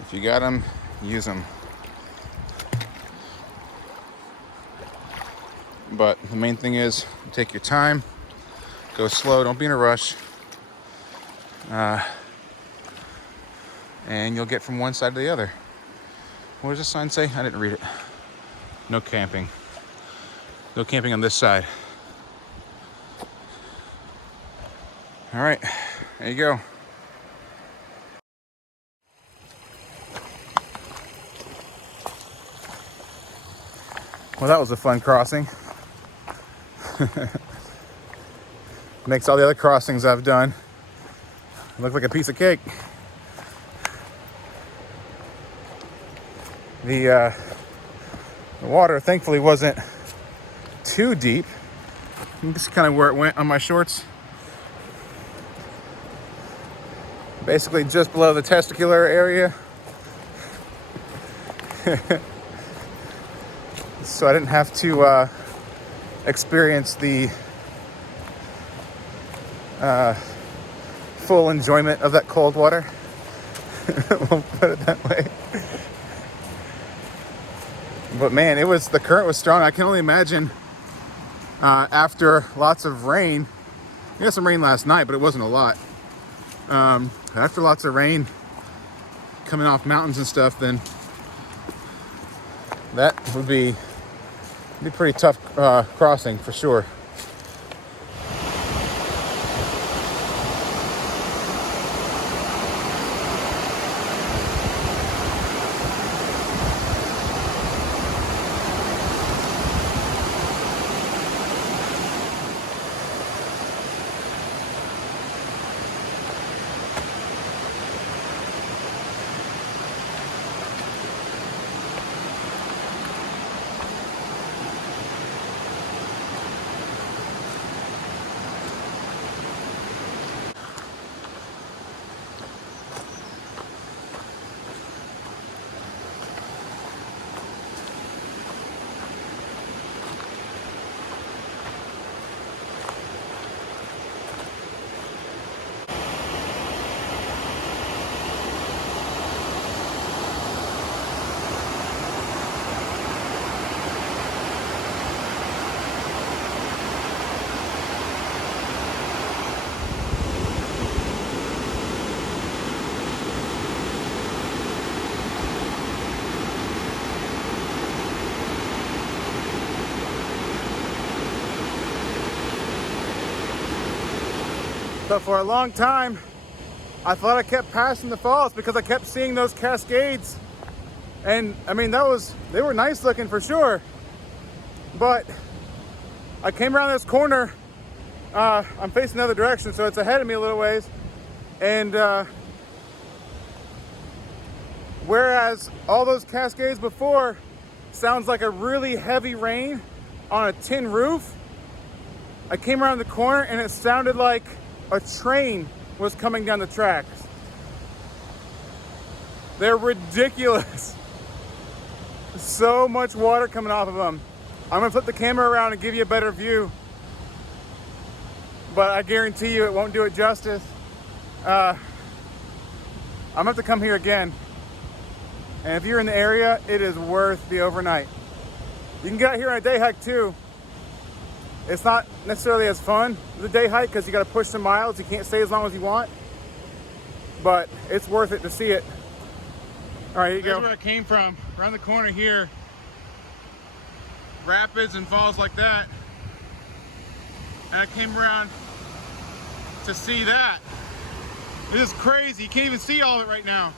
If you got them, use them. But the main thing is take your time, go slow, don't be in a rush, and you'll get from one side to the other. What does the sign say? I didn't read it. No camping. No camping on this side. All right, there you go. Well, that was a fun crossing. Makes all the other crossings I've done look like a piece of cake. The water thankfully wasn't too deep. Just kind of where it went on my shorts. Basically just below the testicular area. So I didn't have to experience the full enjoyment of that cold water. We'll put it that way. But man, the current was strong. I can only imagine after lots of rain. We had some rain last night, but it wasn't a lot. After lots of rain coming off mountains and stuff, then that would be pretty tough crossing for sure. But for a long time, I thought I kept passing the falls because I kept seeing those cascades. And I mean, they were nice looking for sure. But I came around this corner. I'm facing the other direction, so it's ahead of me a little ways. And whereas all those cascades before sounds like a really heavy rain on a tin roof, I came around the corner and it sounded like a train was coming down the tracks. They're ridiculous. So much water coming off of them. I'm gonna flip the camera around and give you a better view, but I guarantee you it won't do it justice. I'm gonna have to come here again. And if you're in the area, it is worth the overnight. You can get out here on a day hike too. It's not necessarily as fun as a day hike because you got to push some miles. You can't stay as long as you want, but it's worth it to see it. All right, here you go. That's where I came from, around the corner here. Rapids and falls like that. And I came around to see that. This is crazy. You can't even see all of it right now.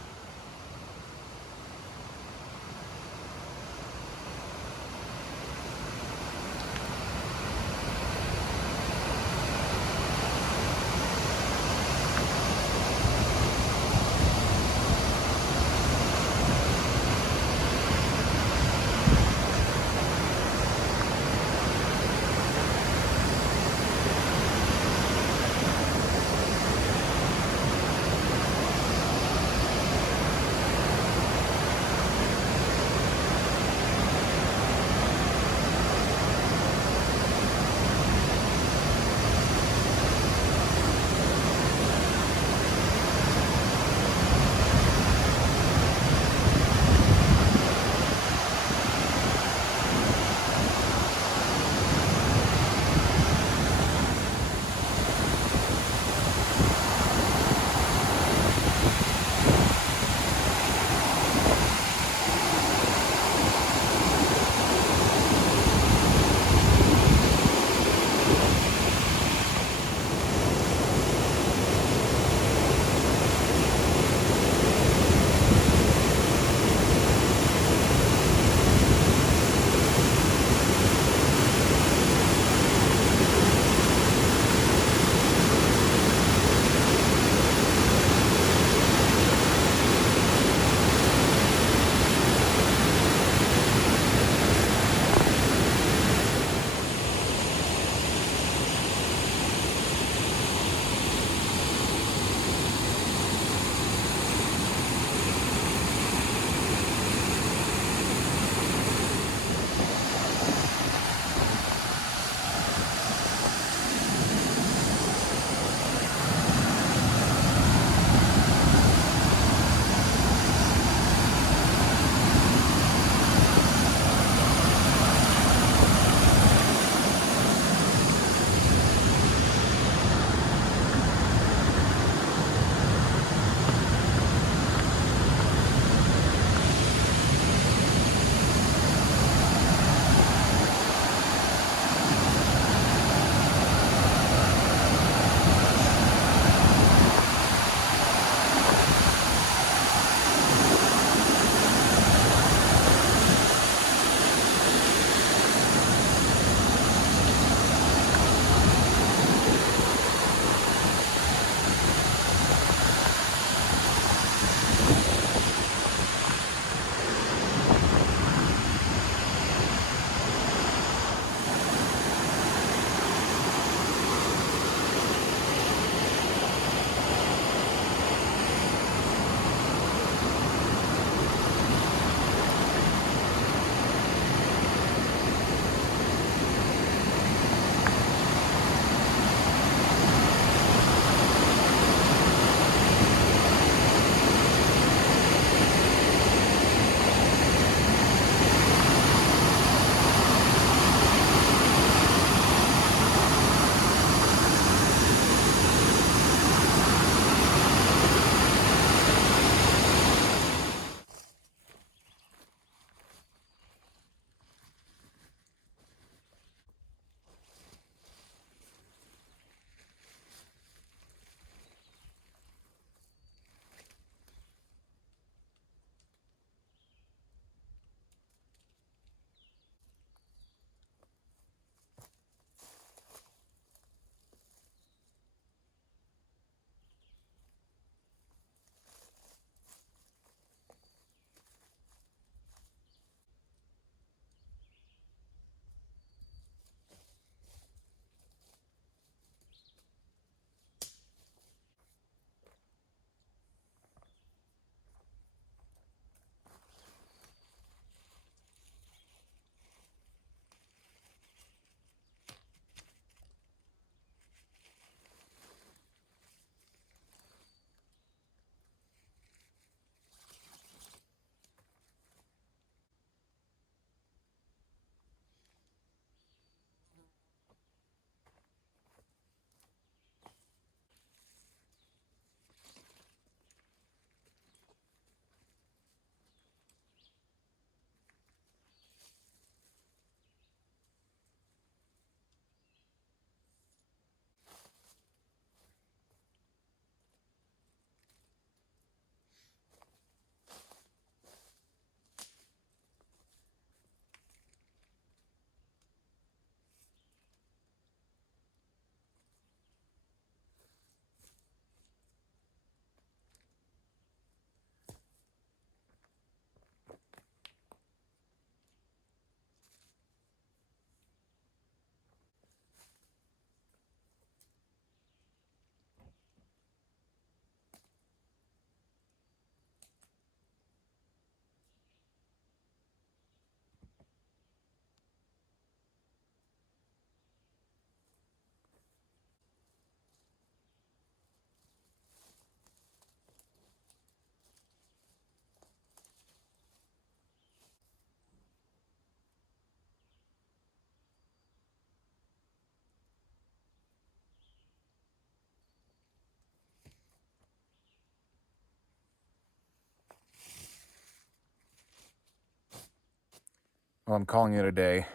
Well, I'm calling it a day.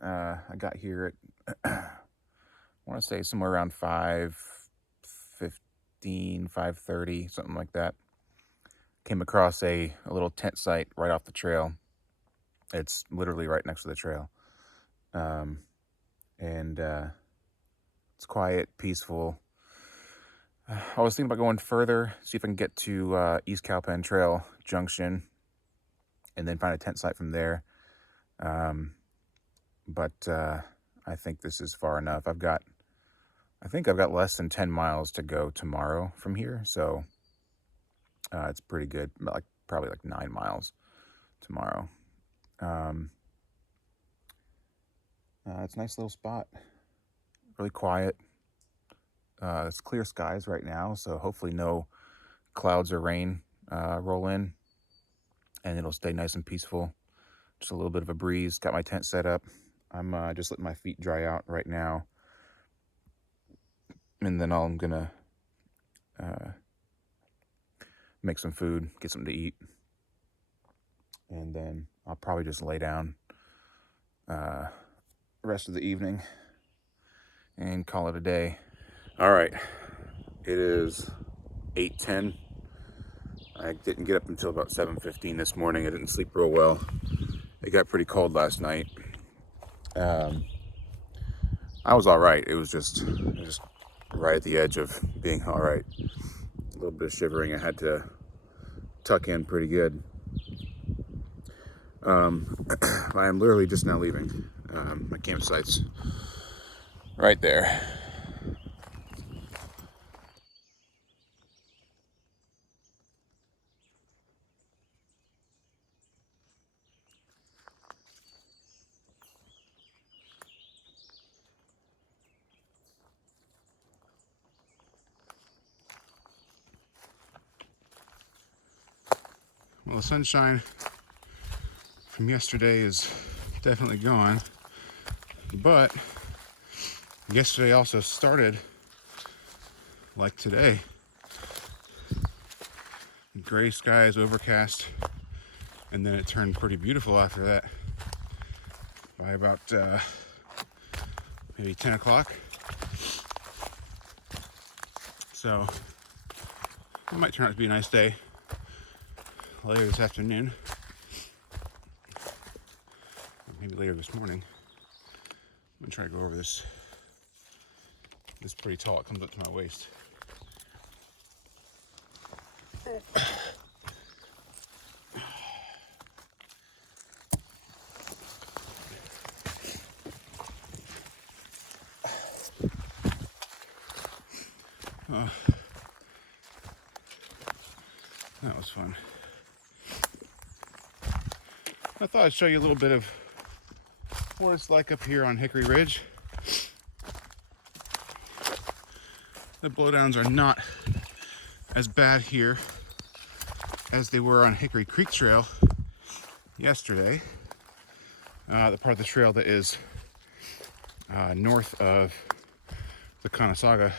I got here at, I want to say somewhere around 5:15, 5:30, something like that. Came across a little tent site right off the trail. It's literally right next to the trail. And it's quiet, peaceful. I was thinking about going further, see if I can get to East Cowpen Trail junction and then find a tent site from there. But I think this is far enough. I think I've got less than 10 miles to go tomorrow from here, so it's pretty good. Probably like 9 miles tomorrow. It's a nice little spot, really quiet. It's clear skies right now, so hopefully no clouds or rain roll in, and it'll stay nice and peaceful. Just a little bit of a breeze. Got my tent set up. I'm just letting my feet dry out right now, and then I'm gonna make some food, get something to eat, and then I'll probably just lay down the rest of the evening and call it a day. All right, it is 8:10. I didn't get up until about 7:15 this morning. I didn't sleep real well. It got pretty cold last night. I was all right. It was just right at the edge of being all right. A little bit of shivering. I had to tuck in pretty good. I am literally just now leaving. My campsite's right there. Well, the sunshine from yesterday is definitely gone, but yesterday also started like today. Gray skies, overcast, and then it turned pretty beautiful after that by about maybe 10 o'clock. So it might turn out to be a nice day later this afternoon, maybe later this morning. I'm gonna try to go over this. It's pretty tall. It comes up to my waist. Oh, that was fun. I thought I'd show you a little bit of what it's like up here on Hickory Ridge. The blowdowns are not as bad here as they were on Hickory Creek Trail yesterday. The part of the trail that is north of the Conasauga.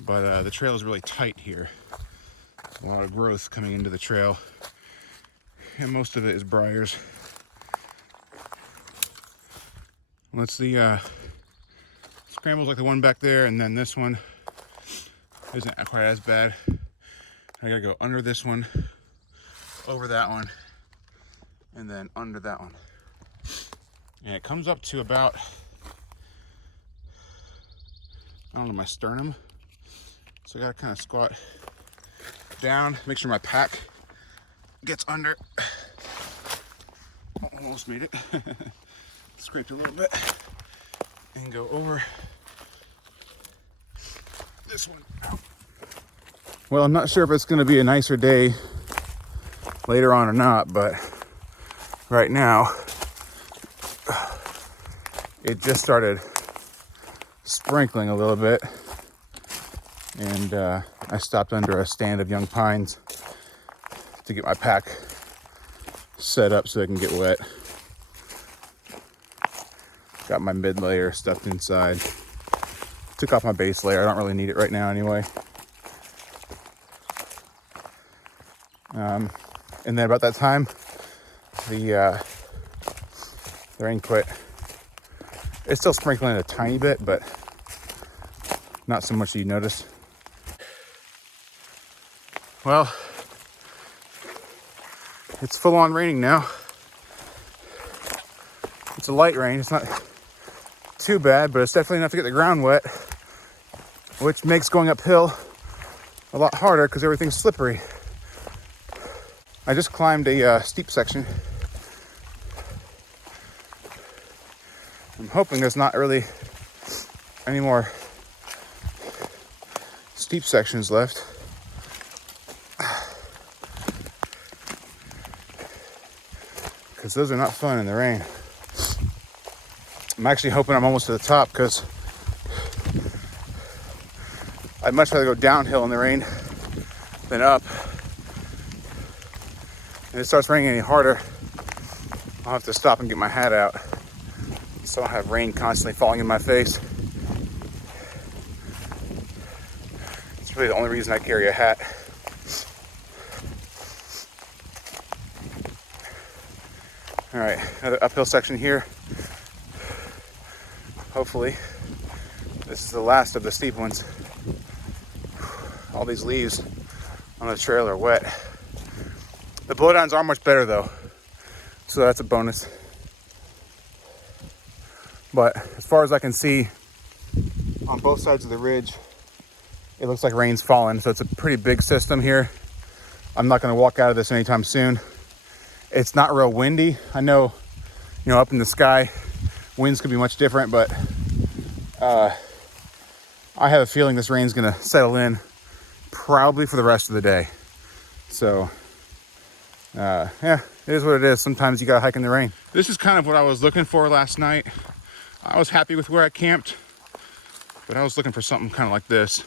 But the trail is really tight here. A lot of growth coming into the trail, and most of it is briars. Let's see, scrambles like the one back there, and then this one isn't quite as bad. I gotta go under this one, over that one, and then under that one. And it comes up to about, I don't know, my sternum. So I gotta kind of squat down, make sure my pack gets under. Almost made it. Scraped a little bit and go over this one. Well, I'm not sure if it's gonna be a nicer day later on or not, but right now it just started sprinkling a little bit. And I stopped under a stand of young pines to get my pack set up so it can get wet. Got my mid layer stuffed inside. Took off my base layer. I don't really need it right now anyway. And then about that time, the rain quit. It's still sprinkling a tiny bit, but not so much that you notice. Well, it's full on raining now. It's a light rain. It's not too bad, but it's definitely enough to get the ground wet, which makes going uphill a lot harder because everything's slippery. I just climbed a steep section. I'm hoping there's not really any more steep sections left. Because those are not fun in the rain. I'm actually hoping I'm almost to the top because I'd much rather go downhill in the rain than up. And it starts raining any harder, I'll have to stop and get my hat out, so I'll have rain constantly falling in my face. It's really the only reason I carry a hat. All right, another uphill section here. Hopefully, this is the last of the steep ones. All these leaves on the trail are wet. The blowdowns are much better though, so that's a bonus. But as far as I can see, on both sides of the ridge, it looks like rain's falling, so it's a pretty big system here. I'm not gonna walk out of this anytime soon. It's not real windy. I know, up in the sky, winds could be much different, but I have a feeling this rain's gonna settle in probably for the rest of the day. So, yeah, it is what it is. Sometimes you gotta hike in the rain. This is kind of what I was looking for last night. I was happy with where I camped, but I was looking for something kind of like this.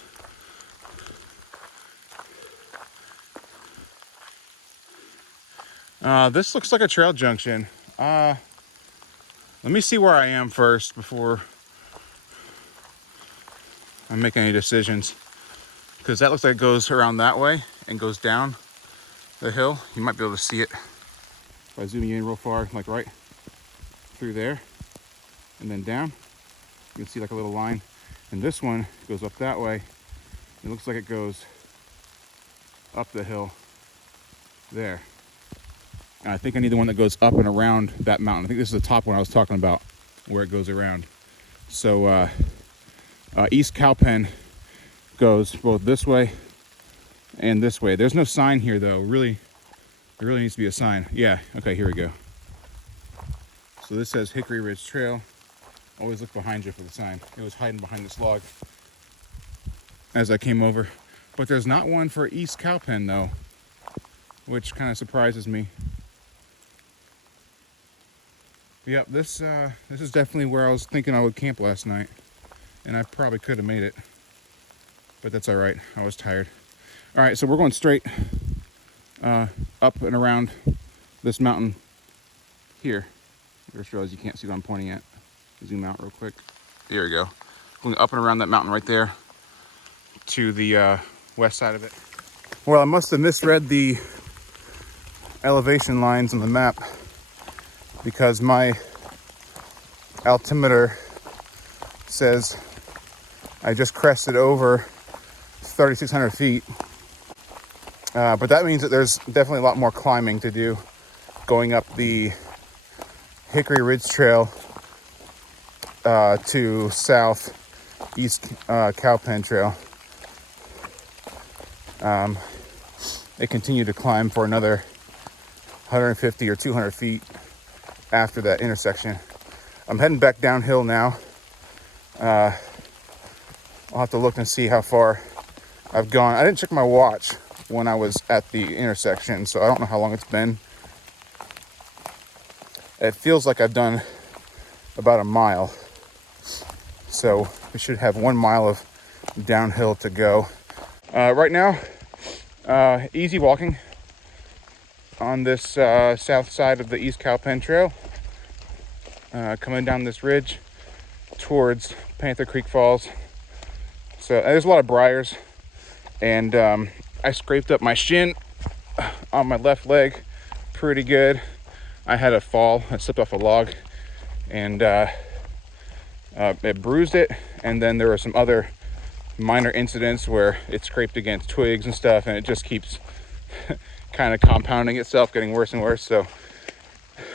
This looks like a trail junction. Let me see where I am first before I make any decisions, because that looks like it goes around that way and goes down the hill. You might be able to see it by zooming in real far, like right through there and then down. You can see like a little line. And this one goes up that way. It looks like it goes up the hill there. And I think I need the one that goes up and around that mountain. I think this is the top one I was talking about, where it goes around. So East Cowpen goes both this way and this way. There's no sign here though. There really needs to be a sign. Yeah, okay, here we go. So this says Hickory Ridge Trail. Always look behind you for the sign. It was hiding behind this log as I came over. But there's not one for East Cowpen though, which kind of surprises me. Yep, this is definitely where I was thinking I would camp last night. And I probably could have made it, but that's all right. I was tired. All right, so we're going straight up and around this mountain here. I just realized you can't see what I'm pointing at. Zoom out real quick. There we go. Going up and around that mountain right there to the west side of it. Well, I must have misread the elevation lines on the map, because my altimeter says I just crested over 3,600 feet. But that means that there's definitely a lot more climbing to do going up the Hickory Ridge Trail to south East Cowpen Trail. They continue to climb for another 150 or 200 feet after that intersection. I'm heading back downhill now. I'll have to look and see how far I've gone. I didn't check my watch when I was at the intersection, so I don't know how long it's been. It feels like I've done about a mile. So we should have 1 mile of downhill to go. Right now, easy walking on this south side of the East Cowpen Trail. Coming down this ridge towards Panther Creek Falls. So there's a lot of briars, and I scraped up my shin on my left leg pretty good. I had a fall. I slipped off a log and it bruised it, and then there were some other minor incidents where it scraped against twigs and stuff, and it just keeps kind of compounding itself, getting worse and worse. So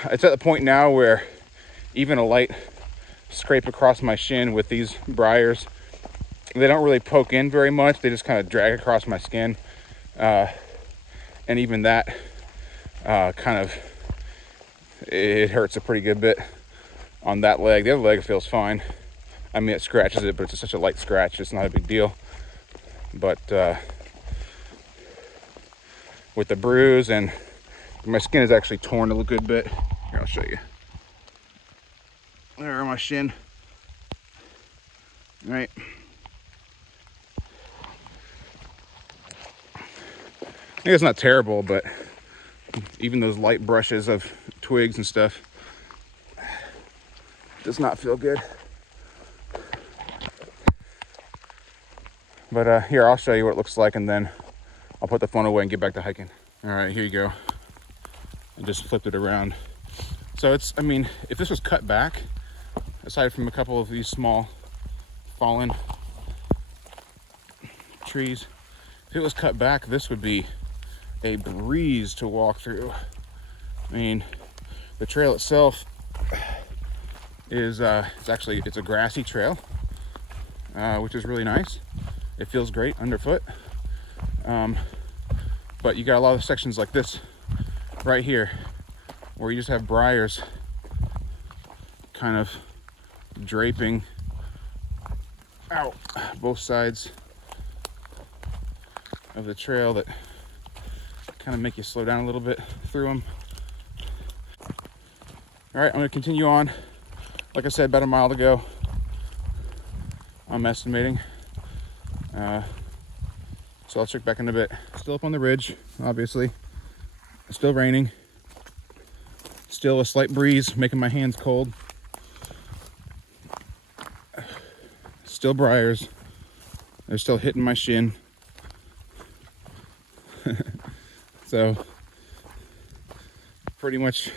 it's at the point now where even a light scrape across my shin with these briars, they don't really poke in very much. They just kind of drag across my skin, and even that kind of, it hurts a pretty good bit on that leg. The other leg feels fine. I mean, it scratches it, but it's such a light scratch, it's not a big deal. But with the bruise, and my skin is actually torn a good bit. Here, I'll show you. There on my shin. All right. I think it's not terrible, but even those light brushes of twigs and stuff does not feel good. But here, I'll show you what it looks like, and then I'll put the phone away and get back to hiking. All right, here you go. I just flipped it around. So it's, I mean, if this was cut back, aside from a couple of these small fallen trees, if it was cut back, this would be a breeze to walk through. I mean, the trail itself is it's a grassy trail, which is really nice. It feels great underfoot, but you got a lot of sections like this right here where you just have briars kind of draping out both sides of the trail that kind of make you slow down a little bit through them. All right, I'm going to continue on. Like I said, about a mile to go, I'm estimating. So I'll check back in a bit. Still up on the ridge, obviously. Still raining. Still a slight breeze making my hands cold. Still briars. They're still hitting my shin. So pretty much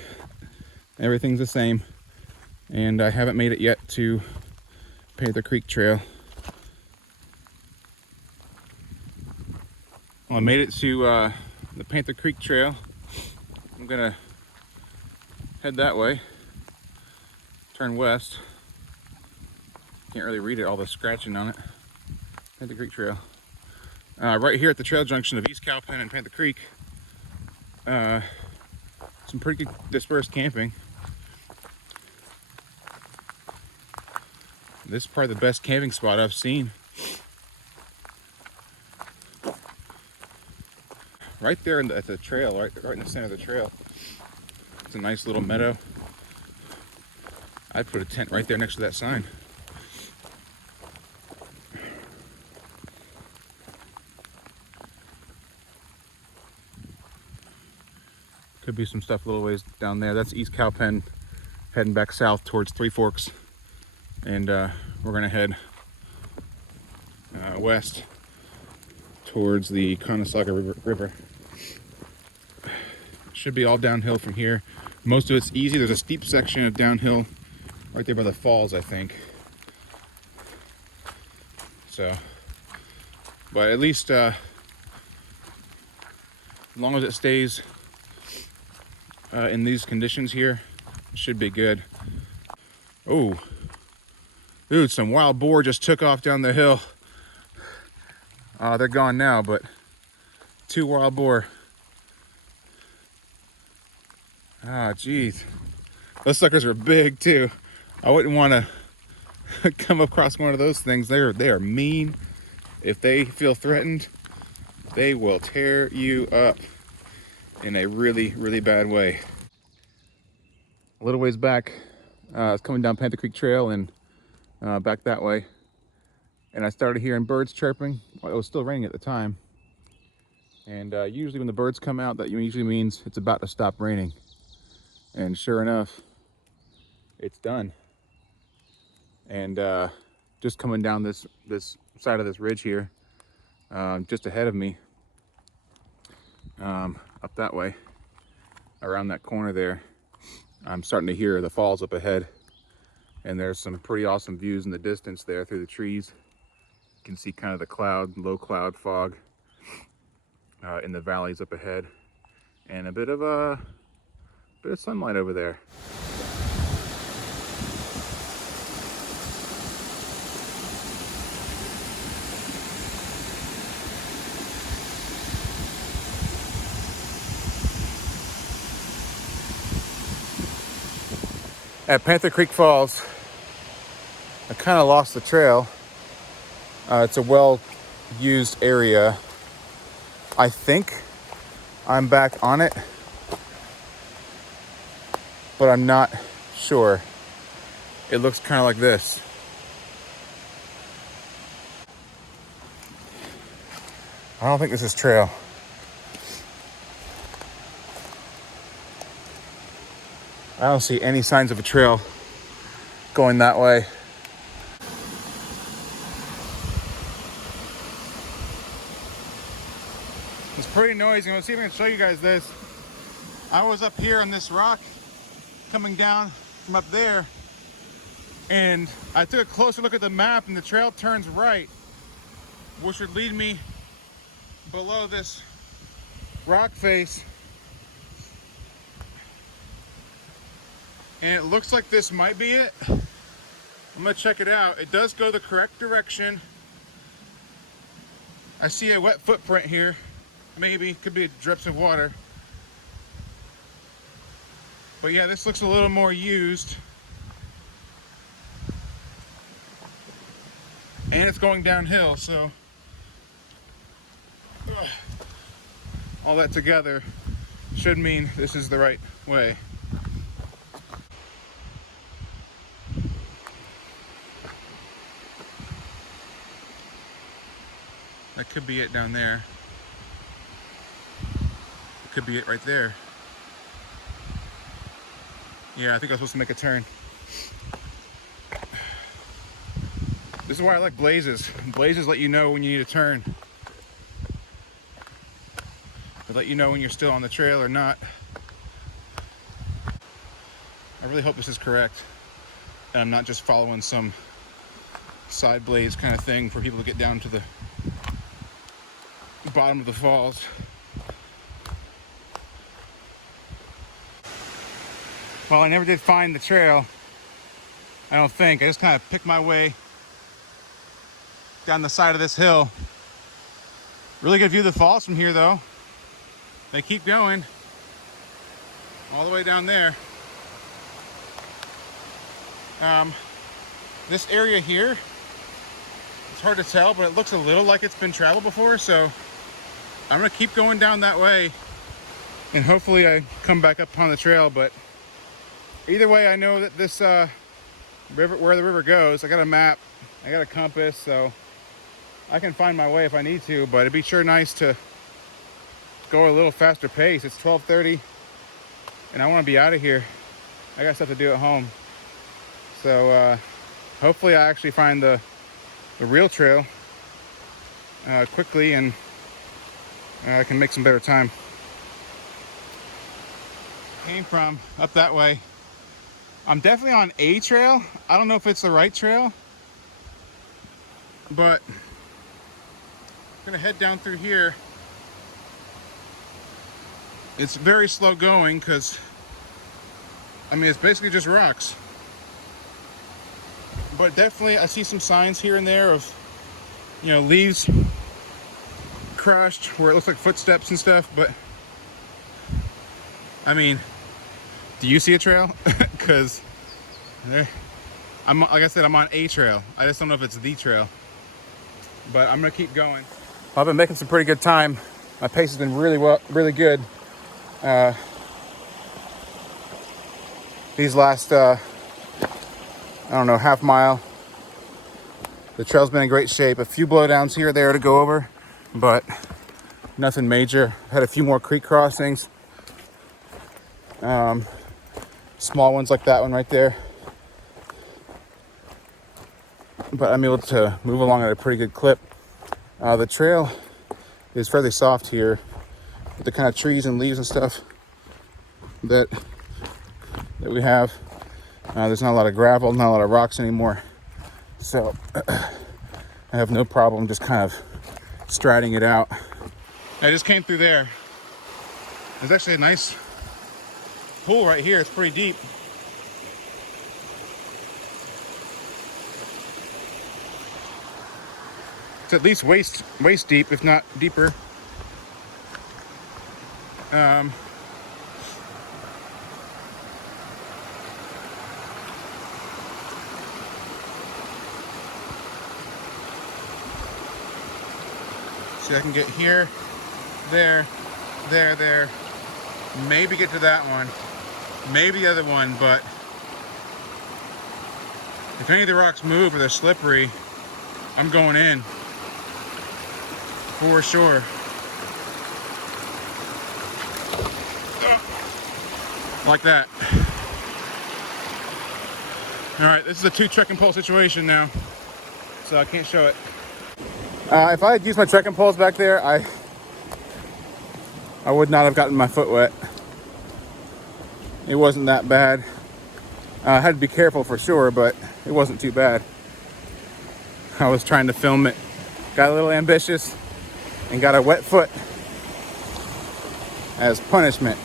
everything's the same. And I haven't made it yet to Panther Creek Trail. Well, I made it to the Panther Creek Trail. I'm gonna head that way, turn west. Can't really read it, all the scratching on it. Panther Creek Trail. Right here at the trail junction of East Cowpen and Panther Creek, some pretty good dispersed camping. This is probably the best camping spot I've seen. Right there at the trail, right in the center of the trail. It's a nice little meadow. I'd put a tent right there next to that sign. Could be some stuff a little ways down there. That's East Cowpen heading back south towards Three Forks. And we're gonna head west towards the Conasauga River. Should be all downhill from here. Most of it's easy. There's a steep section of downhill right there by the falls, I think. So, but at least as long as it stays in these conditions here, it should be good. Oh, dude, some wild boar just took off down the hill. They're gone now, but 2 wild boar. Ah, geez. Those suckers are big too. I wouldn't want to come across one of those things. They are mean. If they feel threatened, they will tear you up in a really, really bad way. A little ways back, I was coming down Panther Creek Trail and back that way, and I started hearing birds chirping. Well, it was still raining at the time, and usually when the birds come out, that usually means it's about to stop raining. And sure enough, it's done. And just coming down this side of this ridge here, just ahead of me, up that way, around that corner there, I'm starting to hear the falls up ahead. And there's some pretty awesome views in the distance there through the trees. You can see kind of the cloud, low cloud fog in the valleys up ahead. And a bit of sunlight over there. At Panther Creek Falls, I kind of lost the trail. It's a well-used area. I think I'm back on it, but I'm not sure. It looks kind of like this. I don't think this is trail. I don't see any signs of a trail going that way. It's pretty noisy. Let's see if I can show you guys this. I was up here on this rock coming down from up there, and I took a closer look at the map, and the trail turns right, which would lead me below this rock face. And it looks like this might be it. I'm gonna check it out. It does go the correct direction. I see a wet footprint here. Maybe, could be drips of water. But yeah, this looks a little more used. And it's going downhill, so all that together should mean this is the right way. That could be it down there. It could be it right there. Yeah, I think I was supposed to make a turn. This is why I like blazes. Blazes let you know when you need to turn. They let you know when you're still on the trail or not. I really hope this is correct, and I'm not just following some side blaze kind of thing for people to get down to the bottom of the falls. Well, I never did find the trail, I don't think. I just kind of picked my way down the side of this hill. Really good view of the falls from here, though. They keep going all the way down there. This area here, it's hard to tell, but it looks a little like it's been traveled before, so I'm gonna keep going down that way, and hopefully I come back up on the trail. But either way, I know that this river, where the river goes, I got a map, I got a compass, so I can find my way if I need to. But it'd be sure nice to go a little faster pace. It's 12:30, and I want to be out of here. I got stuff to do at home, so hopefully I actually find the real trail quickly, and I can make some better time. Came from up that way. I'm definitely on a trail. I don't know if it's the right trail, but I'm gonna head down through here. It's very slow going because, I mean, it's basically just rocks. But definitely I see some signs here and there of, you know, leaves crushed where it looks like footsteps and stuff. But I mean, do you see a trail? Because I'm, like I said, I'm on a trail. I just don't know if it's the trail, but I'm gonna keep going. I've been making some pretty good time. My pace has been really good. These last I don't know, half mile, the trail's been in great shape. A few blowdowns here or there to go over, but nothing major. Had a few more creek crossings, small ones like that one right there, but I'm able to move along at a pretty good clip. The trail is fairly soft here with the kind of trees and leaves and stuff. that we have. There's not a lot of gravel, not a lot of rocks anymore. So I have no problem just kind of striding it out. I just came through there. There's actually a nice pool right here. It's pretty deep. It's at least waist deep, if not deeper. See, I can get here, there, there. Maybe get to that one, maybe the other one, but if any of the rocks move or they're slippery, I'm going in for sure. Like that. All right, this is a 2 trekking pole situation now, so I can't show it. If I had used my trekking poles back there, I would not have gotten my foot wet. It wasn't that bad. I had to be careful for sure, but it wasn't too bad. I was trying to film it, got a little ambitious, and got a wet foot as punishment.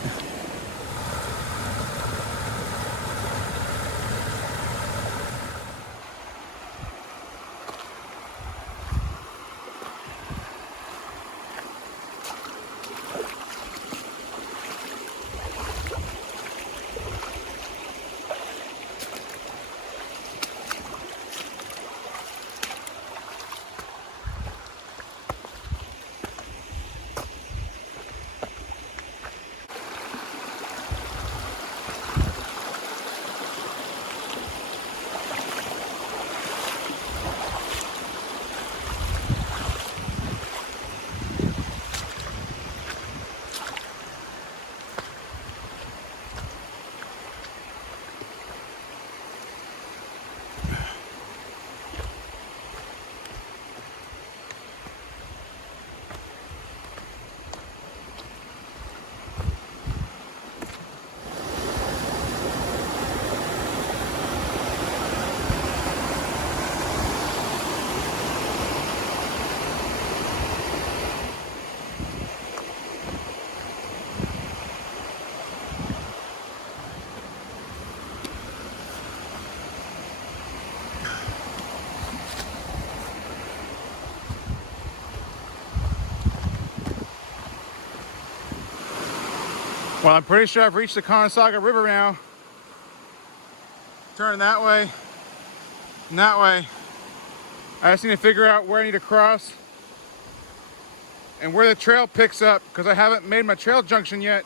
Well, I'm pretty sure I've reached the Conasauga River now. Turning that way and that way. I just need to figure out where I need to cross and where the trail picks up, because I haven't made my trail junction yet.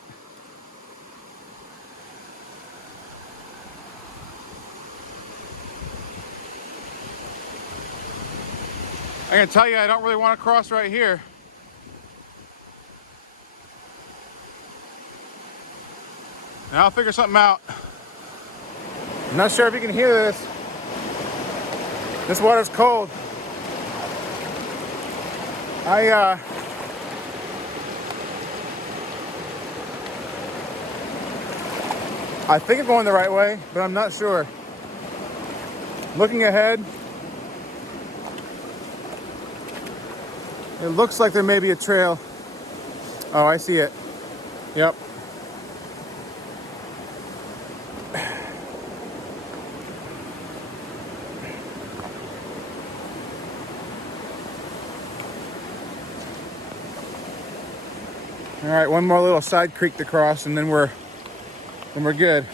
I can tell you I don't really want to cross right here. And I'll figure something out. I'm not sure if you can hear this. This water's cold. I think I'm going the right way, but I'm not sure. Looking ahead, it looks like there may be a trail. Oh, I see it. Yep. All right, one more little side creek to cross, and then we're good.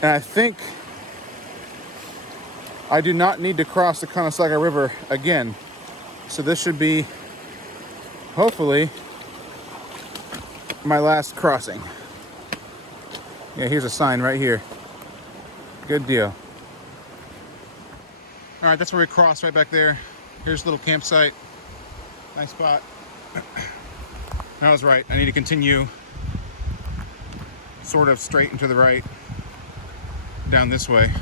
And I think I do not need to cross the Conasauga River again. So this should be, hopefully, my last crossing. Yeah, here's a sign right here. Good deal. All right, that's where we cross, right back there. Here's a little campsite. Nice spot. I was right. I need to continue sort of straight and to the right down this way.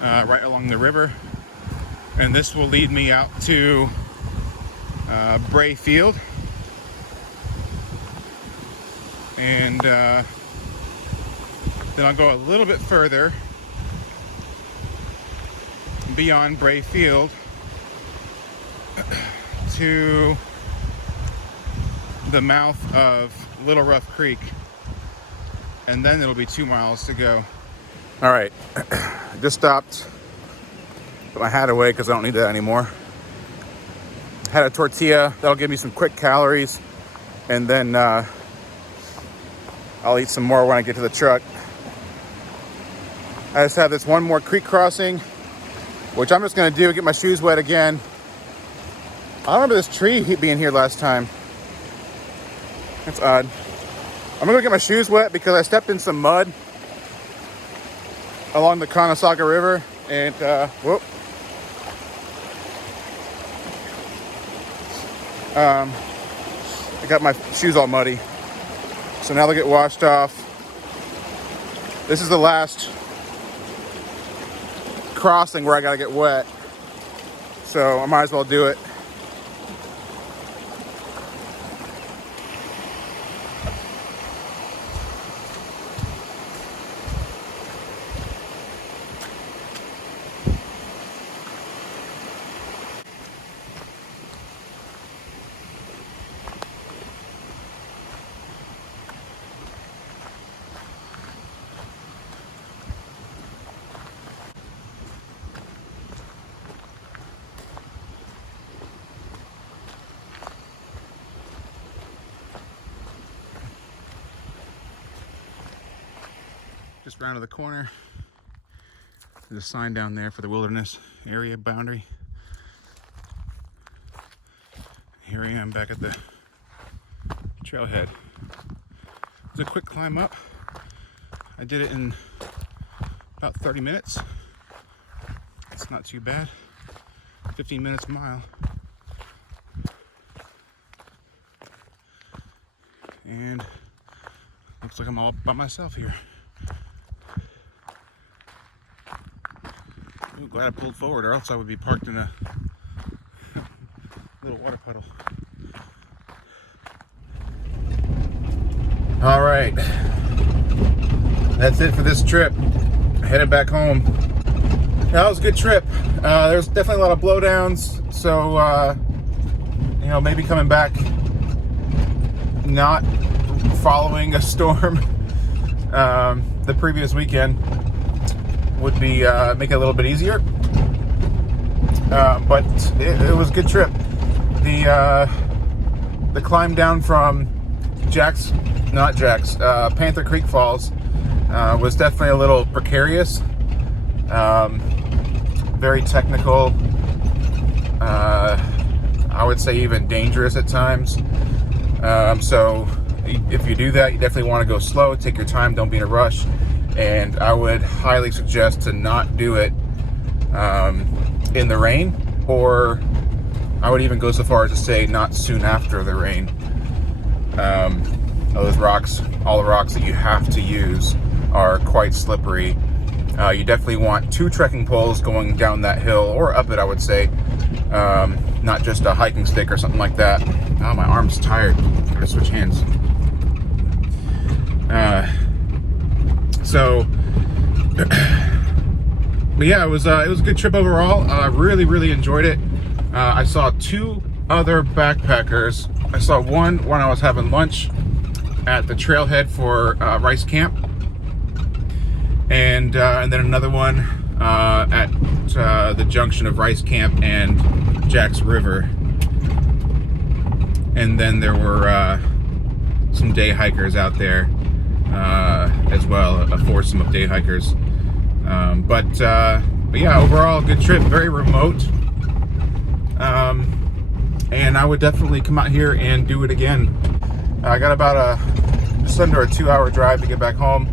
Right along the river. And this will lead me out to Bray Field. And then I'll go a little bit further beyond Bray Field to the mouth of Little Rough Creek, and then it'll be 2 miles to go. All right, just stopped, put my hat away because I don't need that anymore. Had a tortilla, that'll give me some quick calories, and then I'll eat some more when I get to the truck. I just have this one more creek crossing, which I'm just gonna do, get my shoes wet again. I remember this tree being here last time. That's odd. I'm gonna get my shoes wet because I stepped in some mud along the Conasauga River, and whoop. I got my shoes all muddy. So now they'll get washed off. This is the last crossing where I gotta get wet. So I might as well do it. Just round the corner. There's a sign down there for the wilderness area boundary. Here I am back at the trailhead. It's a quick climb up. I did it in about 30 minutes. It's not too bad. 15 minutes a mile. And looks like I'm all by myself here. Ooh, glad I pulled forward, or else I would be parked in a little water puddle. All right, that's it for this trip. Headed back home. That was a good trip. There's definitely a lot of blowdowns, so you know, maybe coming back not following a storm the previous weekend would be make it a little bit easier, but it was a good trip. The climb down from Panther Creek Falls was definitely a little precarious, very technical, I would say even dangerous at times. So if you do that, you definitely want to go slow, take your time, don't be in a rush. And I would highly suggest to not do it in the rain, or I would even go so far as to say not soon after the rain. Those rocks, all the rocks that you have to use are quite slippery. You definitely want 2 trekking poles going down that hill, or up it, I would say. Not just a hiking stick or something like that. Oh, my arm's tired. I gotta switch hands. But yeah, it was a good trip overall. I really enjoyed it. I saw 2 other backpackers. I saw one when I was having lunch at the trailhead for Rice Camp, and then another one at the junction of Rice Camp and Jack's River. And then there were some day hikers out there as well, a foursome of day hikers. But yeah, overall good trip, very remote. And I would definitely come out here and do it again. I got about just under a 2-hour drive to get back home,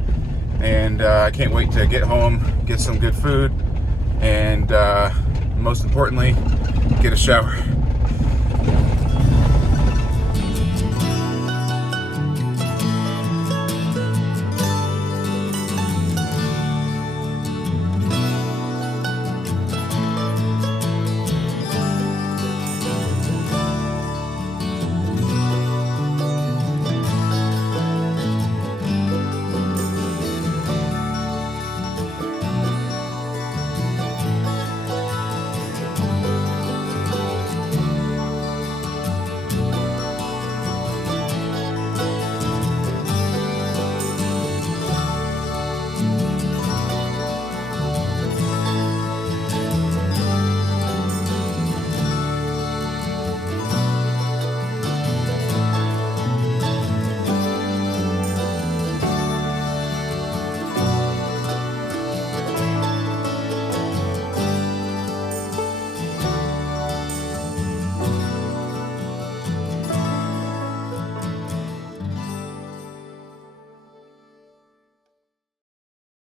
and I can't wait to get home, get some good food, and most importantly, get a shower.